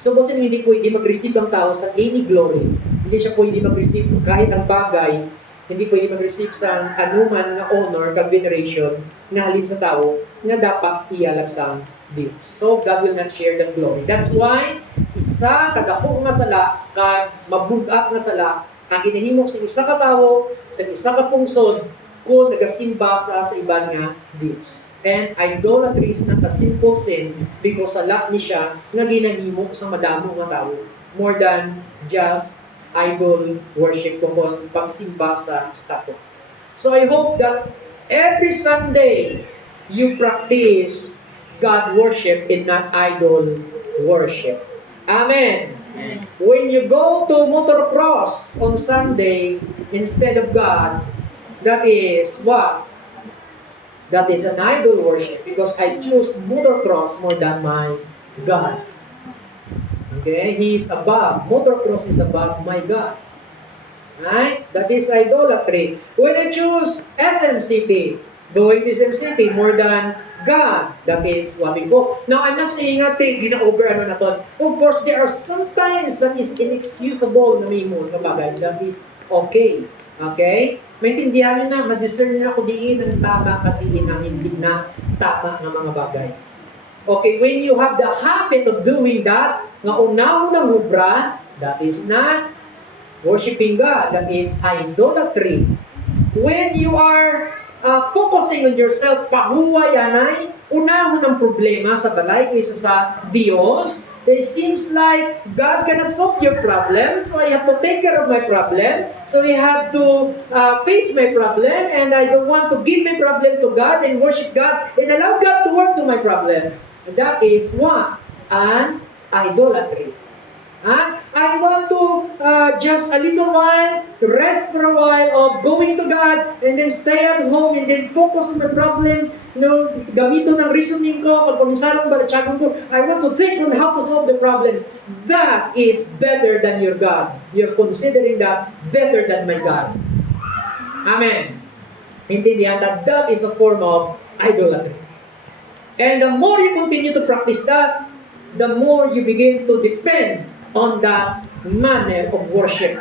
So, kung sino hindi pwede mag-receive ang tao sa any glory, hindi siya pwede mag-receive kahit ang bagay, hindi pwede mag-receive sa anuman na honor, kag veneration, na halin sa tao, na dapat iyalag sa Diyos. So, God will not share the glory. That's why, isa kadako nga sala, kag mabugak nga sala, ang ginahimok sa isa ka tao, sa isa ka pungsod, kung nagasimba sa iba nga Diyos. And idolatry is not a simple sin because sala ni siya nga ginahimok sa madamo nga tao more than just idol worship kung pagsimba sa statue. So I hope that every Sunday you practice God worship and not idol worship. Amen. When you go to motocross on Sunday instead of God, that is what? That is an idol worship because I choose motocross more than my God. Okay? He is above. Motocross is above my God. Right? That is idolatry. When I choose SMCT, going to SMCT more than God, that is wabi ko. Now, I'm not saying na gina-over na to. Of course, there are sometimes that is inexcusable na may mo na bagay. That is okay. Okay? Maintindihan na, ma-discern na ako diin ang tama at diin ang hindi na tama ng mga bagay. Okay, when you have the habit of doing that, nga una-unang hubra, that is not worshiping God, that is idolatry. When you are focusing on yourself, pahuwa yanay, unahon ang problema sa balay kaysa sa Diyos. It seems like God cannot solve your problem, so I have to take care of my problem. So I have to face my problem, and I don't want to give my problem to God and worship God and allow God to work to my problem. And that is what? An idolatry. I want to just a little while, rest for a while of going to God, and then stay at home, and then focus on the problem. Gamito ng reasoning ko, pag pumisarang balatsagan ko, I want to think on how to solve the problem. That is better than your God. You're considering that better than my God. Amen. Intindihan that is a form of idolatry. And the more you continue to practice that, the more you begin to depend on that manner of worship.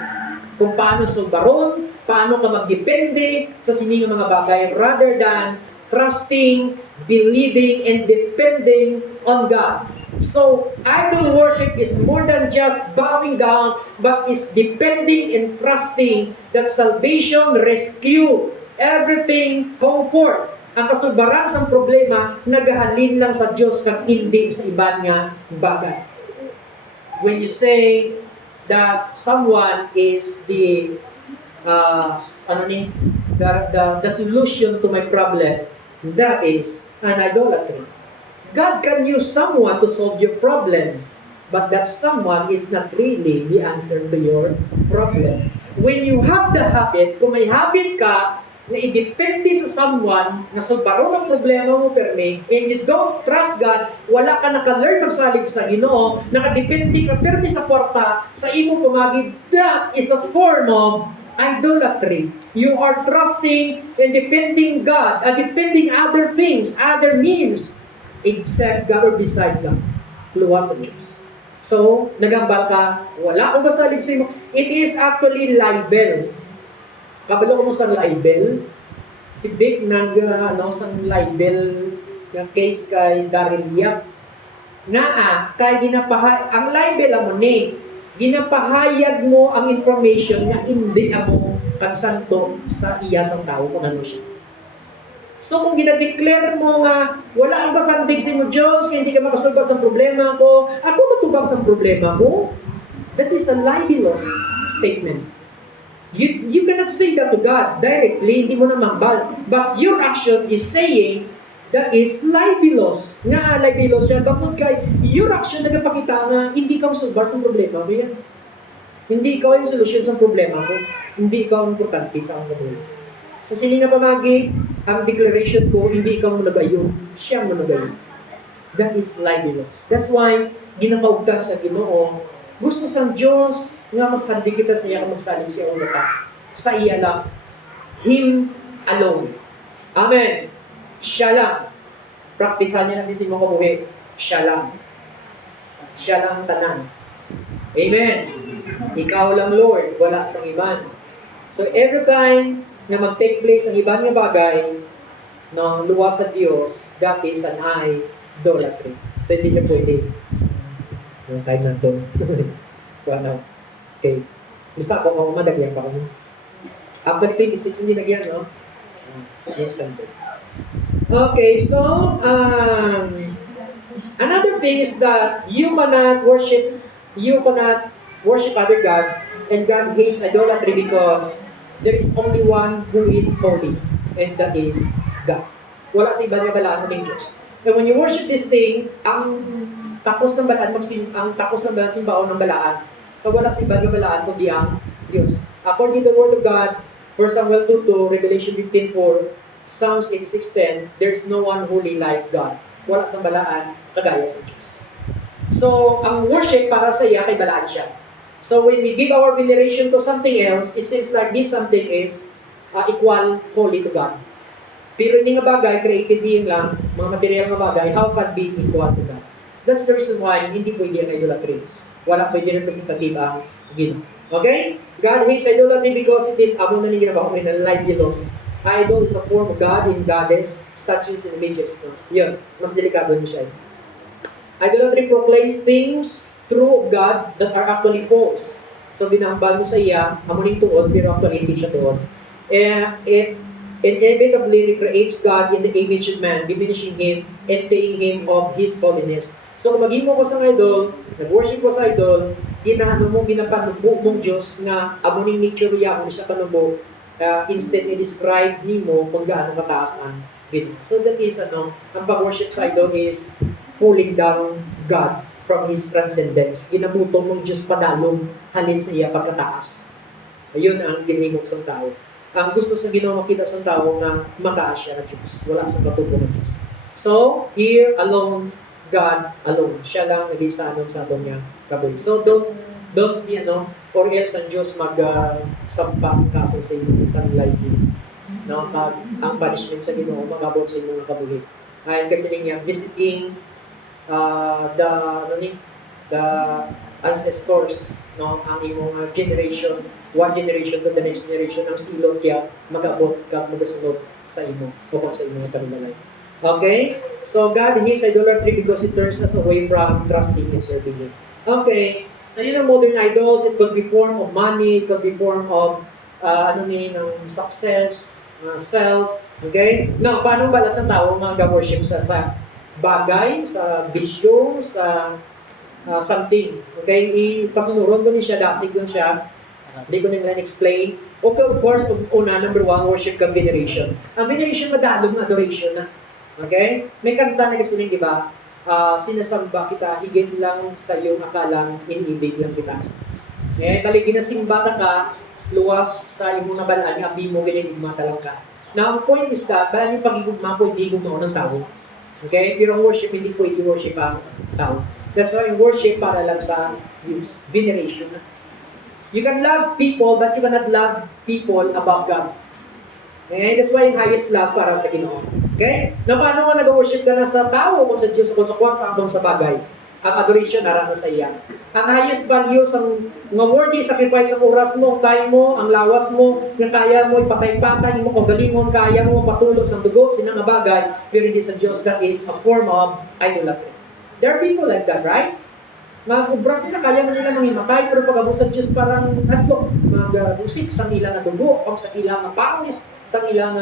Kung paano sumbaron, paano ka magdepende sa sining mga bagay rather than trusting, believing, and depending on God. So, idol worship is more than just bowing down, but is depending and trusting that salvation, rescue, everything, comfort. Ang kasulbaran sa problema, nagahalin lang sa Diyos kang hindi sa iba nga bagay. When you say that someone is the solution to my problem, that is an idolatry. God can use someone to solve your problem, but that someone is not really the answer to your problem. When you have the habit, kung may habit ka na idepende sa someone na subaro ng problema mo perme, and you don't trust God, wala ka naka-learn magsalig sa Ginoo, nakadepende ka perme sa kwarta, sa imo pamagid, that is a form of idolatry. You are trusting and depending God, depending other things, other means, except God or beside God. Luwas sa Diyos. So, nagambal ka, wala kang masalig sa imo. It is actually libel. Kabalo ko mo sa libel. Si Vic sa libel yung case kay Daryl Yap. Kay ang libel mo ni, ginapahayag mo ang information na hindi mo kansanto sa iya sa tao kung ano siya. So kung ginadeclare mo nga, wala kang basandig sa imo Diyos, kaya hindi ka makasulbas sa problema ko, ako matubang sa problema ko, that is a libelous statement. You cannot say that to God directly, hindi mo na mambal. But your action is saying that is libelous. Libelous yan. Bakit kay your action nagpapakita na hindi ka masulbas sa problema mo yan. Hindi ikaw yung solusyon sa problema ko. Hindi ikaw ang importante sa ang problema. Sa siling na pamagi, ang declaration ko, hindi ikaw mo nagayon, siya mo nagayon. That is libelous. That's why, ginakaugtan sa Ginoo, gusto sang Diyos nga magsandi kita sa iya, magsalig siya ulo ka. Sa iya lang. Him alone. Amen. Siya lang. Praktisan niya natin si mga kabuhi. Siya lang. Siya lang tanan. Amen. Ikaw lang, Lord. Wala sang iban. So every time na mag-take place ang iban nga bagay ng luwas sa Diyos, that is an idolatry. So hindi niya pwede. Yung time na ito. Okay. Isa ko kung madagyan pa kami. After 26, hindi nagyan, no? Yes, Sunday. Okay, so, another thing is that you cannot worship other gods, and God hates idolatry because there is only one who is holy, and that is God. Wala sa iba niya balaan ng Diyos. And when you worship this thing, ang tapos ng balaan, simbaon ng balaan, wala sa iba niya balaan kundi ang Diyos. According to the Word of God, 1 Samuel 2:2, Revelation 15:4, Psalms 86:10, there's no one holy like God. Wala sa balaan, kagaya sa Diyos. So, ang worship para sa iya, kay balaan siya. So, when we give our veneration to something else, it seems like this something is equal holy to God. Pero hindi nga bagay, created being lang, mga material nga bagay, how can be equal to God? That's the reason why hindi pwede ang idolatry. Wala pwede representative ang Ginoo. Okay? God hates idolatry because it is, amo na nila ba kung libelous. Idol is a form of God in goddess, statues and images. No? Yun, mas delikado niya siya. Idolatry proclaims things true of God that are actually false. So, binambal mo sa iya, amo ning tuod, pero actually hindi siya tuod. It inevitably recreates God in the image of man, diminishing Him and taking Him of His holiness. So, kung mag-imo ko sa idol, nag-worship ko sa idol, ginapanubo mong Diyos nga amuning nature niya kung siya panubo, instead i-describe mo kung gaano kataas ang Ginoo. So, that is, ang pag-worship sa idol is pulling down God from His transcendence. Ginamutong mong Diyos padalong halin sa iya pagkataas. Ayun ang ginimok sa tao. Ang gusto sa Ginoo makita sa tao nga mataas siya na Diyos. Wala sa katubo ng Diyos. So, here alone, God alone. Siya lang nag-isa sa atong niya kaboy. So, don't or else ang Diyos sampa sa kaso sa inyo sa life niyo. No, ang punishment sa Ginoo magabot sa inyo nga kabuhi. Ay kasi niya visiting the ancestors, no, ang imong generation, one generation to the next generation, ang silot kaya magabot kag magasunod sa imo o sa imong panimalay. Okay? So, God hates idolatry because it turns us away from trusting and serving Him. Okay. So, yun ang modern idols. It could be form of money. It could be form of ng success, self. Okay? Now, paano balat sa tao mag-worship sa bagay, sa bisyo, sa something. Okay? Ipasunuron ko ni siya, dasig ko siya. Hindi ko nila explain. Okay, of course, number one, worship kang veneration. Ang veneration madalong adoration na. Okay? May kanta na kasi di ba? sinasamba kita, higit lang sa iyong akalang inibig lang kita. Bali ginasimba ka, luwas sa imong nabalaan, abi mo ginigugma lang ka. Now, ang point is that, bala yung pagigugma po, hindi gugma ng tao. Okay? Pero ang worship, hindi po i-worship ang tao. That's why worship para lang sa veneration. You can love people, but you cannot love people above God. Okay? That's why yung highest love para sa Ginoo. Okay? Na paano nga nag-worship ka na sa tao, kung sa Diyos, kung sa kwarta, kung sa bagay. Ang adoration na sa iya. Ang highest value sa mga worthy sacrifice ang oras mo, ang time mo, ang lawas mo, yung kaya mo, ipatay-patay mo, kung galingon, kaya mo, patulog sa dugo, sinang bagay, pero hindi sa Diyos, that is a form of idolatry. There are people like that, right? Mga kubra sila, kaya mo nila mangimatay, pero pag sa Diyos parang natlok, mag-musik sa ilang na dugo, o sa ilang na pawis, sa ilang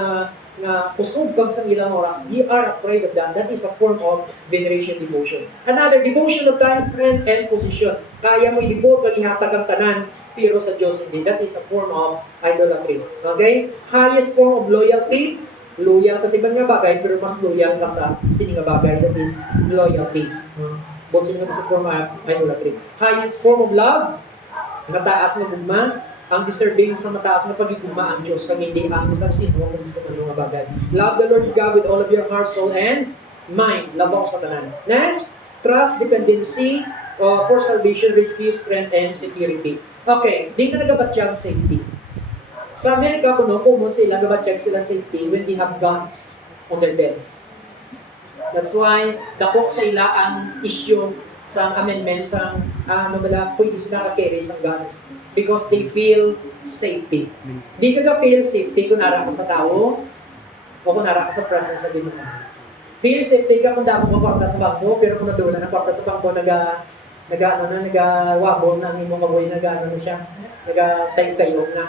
na kusog pag sa ilang oras. We are afraid of that. That is a form of veneration, devotion. Another, devotion of time, strength, and position. Kaya mo i-devote pag ihatag ang tanan, pero sa Diyos hindi. That is a form of idolatry. Okay? Highest form of loyalty, loyal ka sa ibang nga bagay, pero mas loyal ka sa sining nga bagay. That is loyalty. Both sila sa form of idolatry. Highest form of love, mataas na gugma, ang deserving sa mataas na pagigugma ang Diyos, kung hindi ang isang sino kung isa ng mga bagay. Love the Lord God with all of your heart, soul, and mind. Labaw sa tanan. Next, trust, dependency, for salvation, rescue, strength, and security. Okay, di ka nagabatyang safety. Sa Amerika, common sila, nagabatyang sila safety when they have guns on their beds. That's why, dako sa ila ang issue sa amendment sa pwede sila ka-carry sa guns. Because they feel safety. Di ka feel safety kung nara ka sa tao o kung nara ka sa presence sa Ginoo. Feel safety ka kung damo ka kwarta sa bangko, pero kung nadula na kwarta sa bangko, nagawabon na ang imong kaboy, nag-ano na siya, nag-tayong na.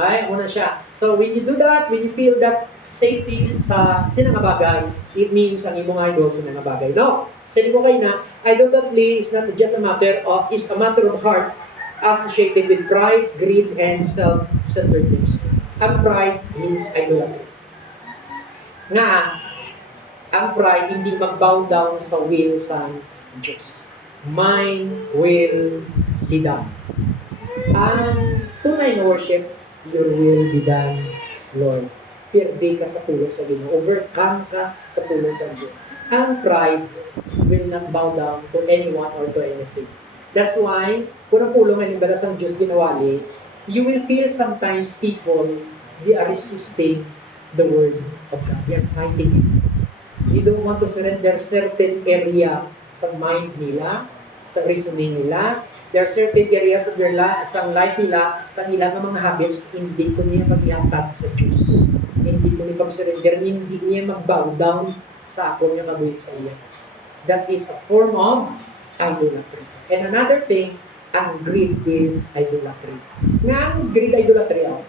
Ay, muna siya. So when you do that, when you feel that safety sa sinang bagay, it means ang imong idol sa mga bagay. No, sabi ko kayo na, idolatry is not just a matter of heart, associated with pride, greed, and self-centeredness. Ang pride means idolatry. Nga, ang pride hindi mag-bow down sa will sa Diyos. Mine will be done. Ang tunay na worship, your will be done, Lord. Pirdi ka sa tulong sa Ginoo. Overcome ka sa tulong sa Diyos. Ang pride will not bow down to anyone or to anything. That's why, kung ang pulong ay nibalas ng Diyos ginawali, you will feel sometimes people, they are resisting the word of God. They are fighting it. You don't want to surrender certain area sa mind nila, sa reasoning nila. There are certain areas of their life, sa life nila, sa ilang mga habits, hindi ko niya mag-iatag sa Diyos. Hindi ko niya mag-surrender, hindi niya mag-bow down sa ako niya kabuhin sa iya. That is a form of idolatry. And another thing, ang greed is idolatry. Nga ang greed idolatry ako.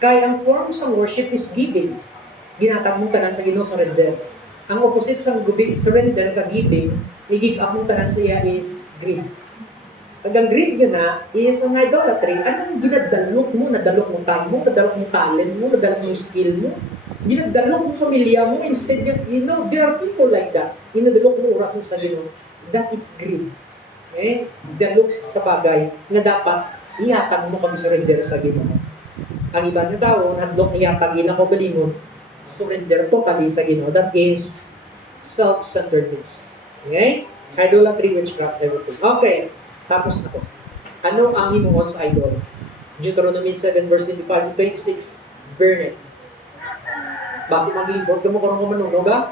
Kaya ang form sa worship is giving. Ginatag mong tanan sa Ginoo, surrender. Ang opposite sa surrender ka giving, i-give up mong tanan sa iya is greed. Pag ang greed na is ang idolatry, anong ginadalok mo? Nadalok mo time mo, nadalok mo talent mo, nadalok mo skill mo. Ginadalok mo pamilya mo, instead there are people like that. Ginadalok mo oras mo sa Ginoo. That is greed. Okay? Dalok sa bagay na dapat ihatag mo mag-surrender sa Ginoo. Ang iba na tao, nadlok ihatag ilang ko galingon, surrender totally sa Ginoo. That is self-centeredness. Okay? Idolatry, witchcraft, everything. Okay. Tapos na po. Ano ang hinuon sa idol? Deuteronomy 7 verse 25 to 26. Burn it. Base mag-libot ka mo kung manunog ha?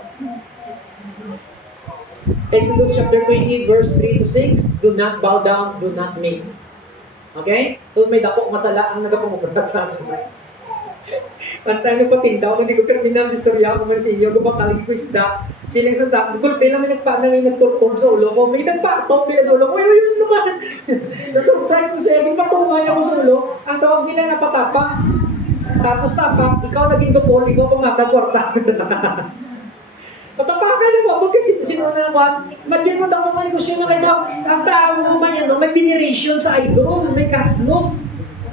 Exodus chapter 20 verse 3 to 6. Do not bow down, do not make. Okay? So may dapok masala ang nagapangupuntas sa amin. Pantay na patindaw, hindi ko terminal istorya ko man sa inyo, gumakalig ko isda. Silang sa dap, gulpe lang may nagtulpong sa ulo ko. May nagpatop din sa ulo ko. Yun naman. Surprise ko siya, yung patungay ako sa ulo. Ang tawag nila na patapak. Tapos tapak, ikaw naging dupol, ikaw pumatapwarta. Patapakan na mo, kasi sino na naman, madyan mo daw mga negosyo na kayo, ang tao mo may veneration sa idol, may katlog.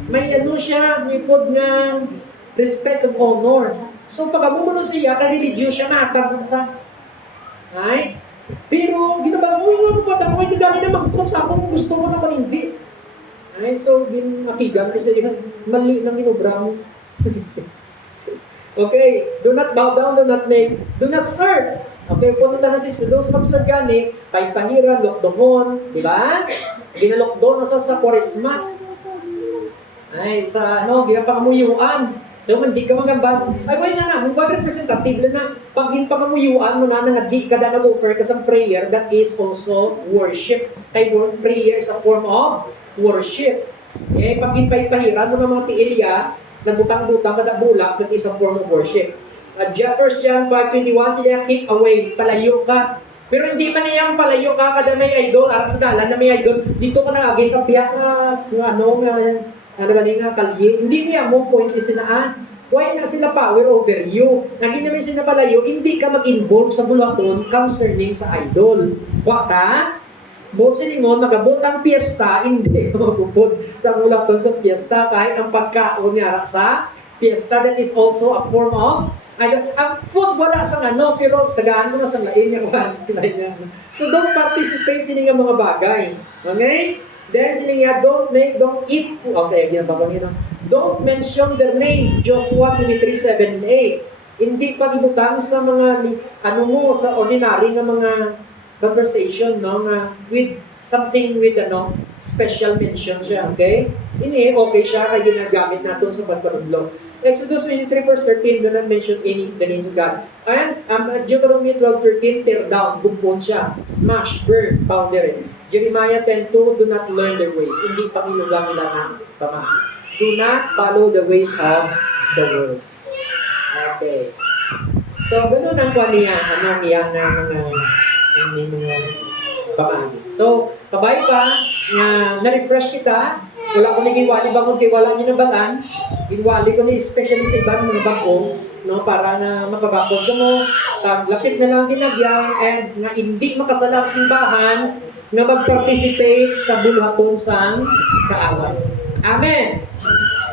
May siya, may pod ng respect and honor. So pag amumunod siya, ka-religious siya, nakatag sa Right? Pero, ginabalang, uy nga mo pa, ako hindi dami na mag-coach ako kung gusto mo naman hindi. Right? So, ginakigan ko sa iyo, mali ng inobra mo. Okay, do not bow down, do not make, do not serve. Okay, punta na 6, those mag-serve gani, kay pahiran, lokdohon, di ba? Ginalokdoon na sa Kwaresma. Ay, sa ginapakamuyuan. So, hindi ka magambag. Ay, wala na, mong representative na pag ginpakamuyuan mo na nangadi ka na nag-offer ka sa prayer, that is also worship. Kay prayer is a form of worship. Eh, pag ginpahiran mo ng mga tiilya, nagbutang-butang kada bulak, that is a form of worship. 1 John 5:21, sila keep away, palayo ka. Pero hindi man niyang palayo ka kada may idol, aras sa dalan na may idol, dito ka nalagay sa biyak na kalye. Hindi niya mo point isinaan. Why na sila power over you? Naging namin sila palayo, hindi ka mag-involve sa bulaton concerning sa idol. Wata? Siningon, magabot ang piyesta, hindi ka mapupod sa bulaton sa piyesta kahit ang pagkaon niya sa piyesta. That is also a form of ang food wala sa pero tagaan mo na sa lain niya. So don't participate sininga mga bagay. Okay? Then sininga, don't eat food. Okay, ginababangin. Don't mention their names. Joshua 23:7 and 8. Hindi pag-ibutang sa mga sa ordinary na mga conversation, with something with special mention siya, okay? Ini okay siya kaya ginagamit natin sa pagparunlog. Exodus 23:13, do not mention the names of God. And Deuteronomy 12:13, tear down, bumpon siya, smash, burn, powder it. Jeremiah 10:2, do not learn their ways. Hindi pakinugang nila ng pamahal. Do not follow the ways of the world. Okay. So, ganun ang kwan niya, iyang mga pamahal. So, kabay pa, na-refresh kita, wala ko naging wali bangon kay wala niyo na balan, ginwali ko ni especially sa ibang mga bangko, para na mapabakod ka mo, lapit na lang ginagyan, and nga hindi makasalang simbahan, nga mag-participate sa bulaton sang kaaway. Amen!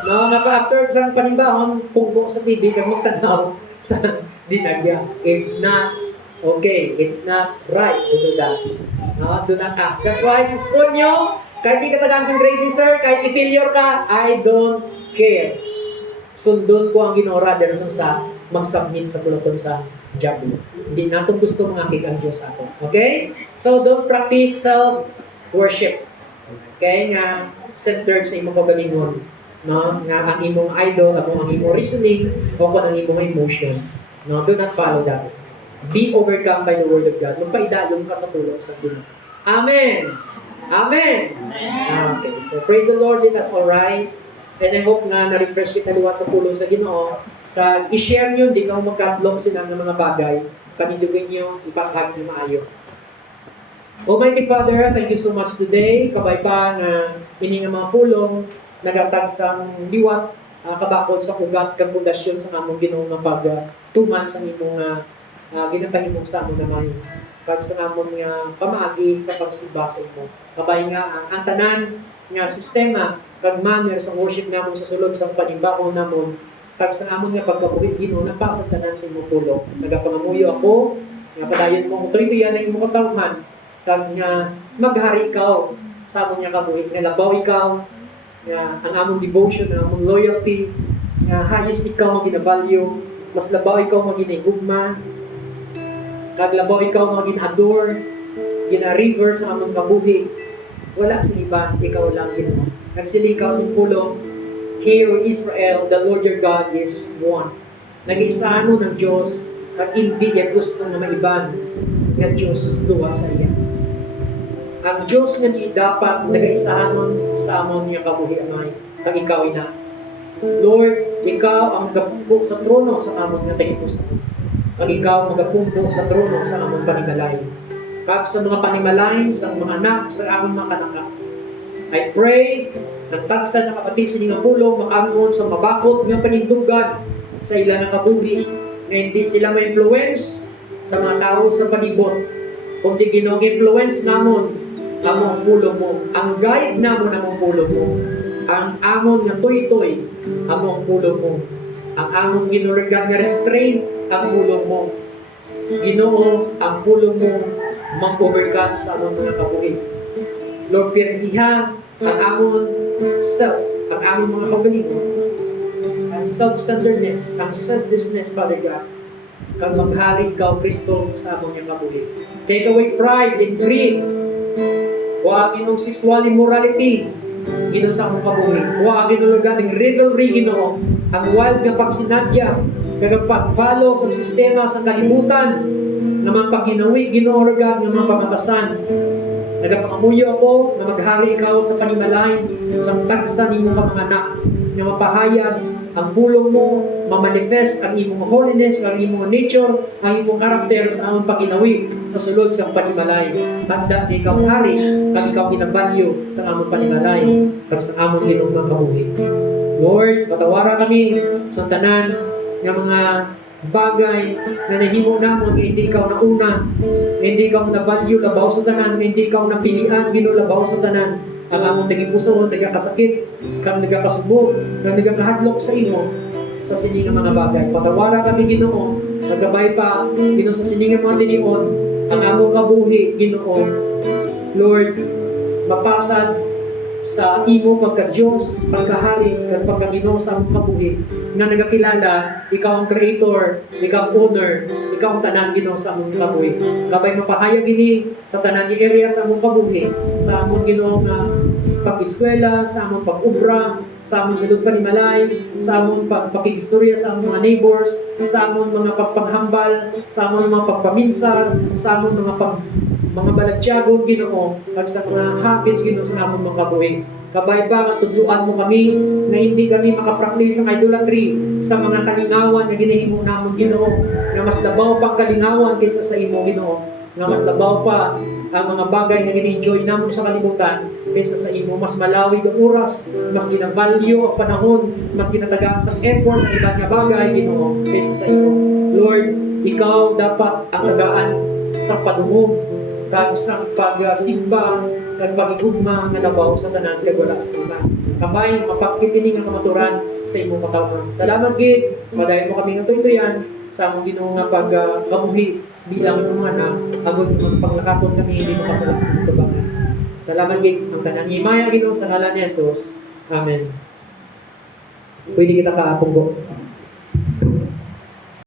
Nga after sa panimbahon, punggo sa TV, kami tanaw sa dinagya. It's not okay. It's not right to do that. Do not ask. That's why sa school nyo, kahit di ka tagang sa grade sir, kahit i-failure ka, I don't care. Sundon ko ang ginora dahil sa mag-submit sa bulaton sa job mo. Hindi natin gusto mangakit ang Diyos ako. Okay? So, don't practice self-worship. Okay? Nga, centered sa imong kagalingon. Nga ang imong idol, ang imong reasoning, o kung ang imong emotion. Do not follow that. Be overcome by the Word of God. Magpaidalong ka sa tulong sa Diyos. Amen! Amen! Okay, so praise the Lord, let us all rise. And I hope na na-refresh kita liwat sa tulong sa Ginoo. I-share nyo, hindi ka magka-vlog sila ng mga bagay. Panidugin nyo, ipakahag nyo maayo. Almighty Father, thank you so much today. Kabay pa na ining mga pulong, nagatag sa liwat, kabakod sa ugat, kang pundasyon sa among Ginoo nga pag-tuman sa imong ginapahimong sa amon naman. Pag sa amon nga pamaagi sa pagsibasa mo. Kabay nga ang tanan nga sistema, kag manner sa worship namon sa sulod sa panimbaho namon, pag sa amon nga pagkabuhi Ginoo, napasag tanan sa imong pulong. Nagapangamuyo ako, nga padayon mo, tuloy-tuloy na imong katawhan, kag nga maghari ikaw sa amon nga kabuhi, nga labaw ikaw, nga ang among devotion, ang among loyalty, nga highest ikaw maginavalue, mas labaw ikaw maginigugma, kag labaw ikaw maginadore, gina-river sa among kabuhi. Wala sa iba, ikaw lang Ginoo. Nagsilikaw sa pulong, Hear Israel, the Lord your God is one. Nag-iisano ng Diyos at hindi niya gusto na maiban ng Diyos luwas sa iya. Ang Diyos nga di dapat nag-iisanon sa amon niya kabuhi amay, kag ikaw ina. Lord, ikaw ang magapumpo sa trono sa amon nga tagipuso. Kag ikaw magapumpo sa trono sa amon panimalay. Kag sa mga panimalay sa mga anak sa amon mga kanaka. I pray nagtagsa ng kapatid sa inyong pulong makaangon sa mabakot ng panindugan sa ilang kabuhi na hindi sila ma-influence sa mga tao sa palibot. Kung di ginong-influence namon among pulong mo, ang guide namon among pulong mo, ang amon nga toy-toy among pulong mo, ang among ginuregan nga restraint ang pulong mo. Ginoo, ang pulong mo mag-overcome sa among mga kabuhi. Lord, pirmiha ang amon self, ang amon mga pagalingon, ang self-centeredness, ang selflessness, Father God, kang maghari ikaw, Kristo, sa among mga kabuhi. Take away pride and greed, wa ginong sexual immorality, Ginoo sa among kabuhi. Wa Ginoo gating rivalry, Ginoo, ang wild nga pagsinadya, nga pag-follow sa sistema sa kalibutan, na magpaginawi, Ginoo God, nga mga pamatasan. Nagapangamuyo ako na maghari ikaw sa panimalay, sa tagsa nimo ka mga anak, nga mapahayag ang pulong mo, mamanifest ang imong holiness, ang imong nature, ang imong karakter sa among paginawi sa sulod sa panimalay. Handa ni ikaw hari, kag ikaw ginabalyo sa among panimalay, kag sa among Ginoong mga kabuhi. Lord, patawara kami sa tanan ng mga bagay na nahimo namon, hindi ikaw nauna, hindi ikaw nabalyo, labaw sa tanan, hindi ikaw napilian, Ginoo, labaw sa tanan. Ang among tingin puso, nagkakasakit, kang nagkakasubok, kang nagkakahadlok sa imo, sa sining mga bagay. Patawara kami, Ginoo, nagabay pa, Ginoo, sa sining mga tinion, ang among kabuhi, Ginoo, Lord, mapasad sa imo pagka-Diyos, pagkahari, at pagka-Ginoo sa among kabuhi, na nagakilala, ikaw ang creator, ikaw ang owner, ikaw ang tanan, Ginoo, sa among kabuhi. Kabay mapahayag ini sa tanan ni area sa among kabuhi, sa among Ginoo nga pag-eskwela, sa among pag-ubra, sa among silod panimalay, sa among pagpakigistorya sa among mga neighbors, sa among mga pagpanghambal, sa among mga pagpaminsar, sa among mga baladyagon, Ginoo, at sa mga habits, Ginoo, sa among mga kabuhi. Kabay ba nga tudluan mo kami na hindi kami makapractice ang idolatry sa mga kalingawan na ginahimo namon, Ginoo, na mas labaw pang kalingawan kaysa sa imo, Ginoo, na mas labaw pa ang mga bagay na gina-enjoy namon sa kalibutan kaysa sa imo. Mas malawig ang oras, mas ginabalyo ang panahon, mas ginatagaan sa effort ng ibang bagay, Ginoo, kaysa sa imo. Lord, ikaw dapat ang tagaan sa panungong, kag sa pagsimba, kag pagigugma nga labaw sa tanan kag wala sa iba. Kabay mapakipini nga kamaturan sa imong katawan. Salamat gid, padayon mo kami nga tuytoyan sa among Ginoo nga pagkabuhi bilang imong mga anak, agud magpaglakapon kami hindi makasalak sa imong tubangan. Salamat gid ang tanan himaya, Ginoo, sa ngalan ni Jesus. Amen. Pwede kita kaapong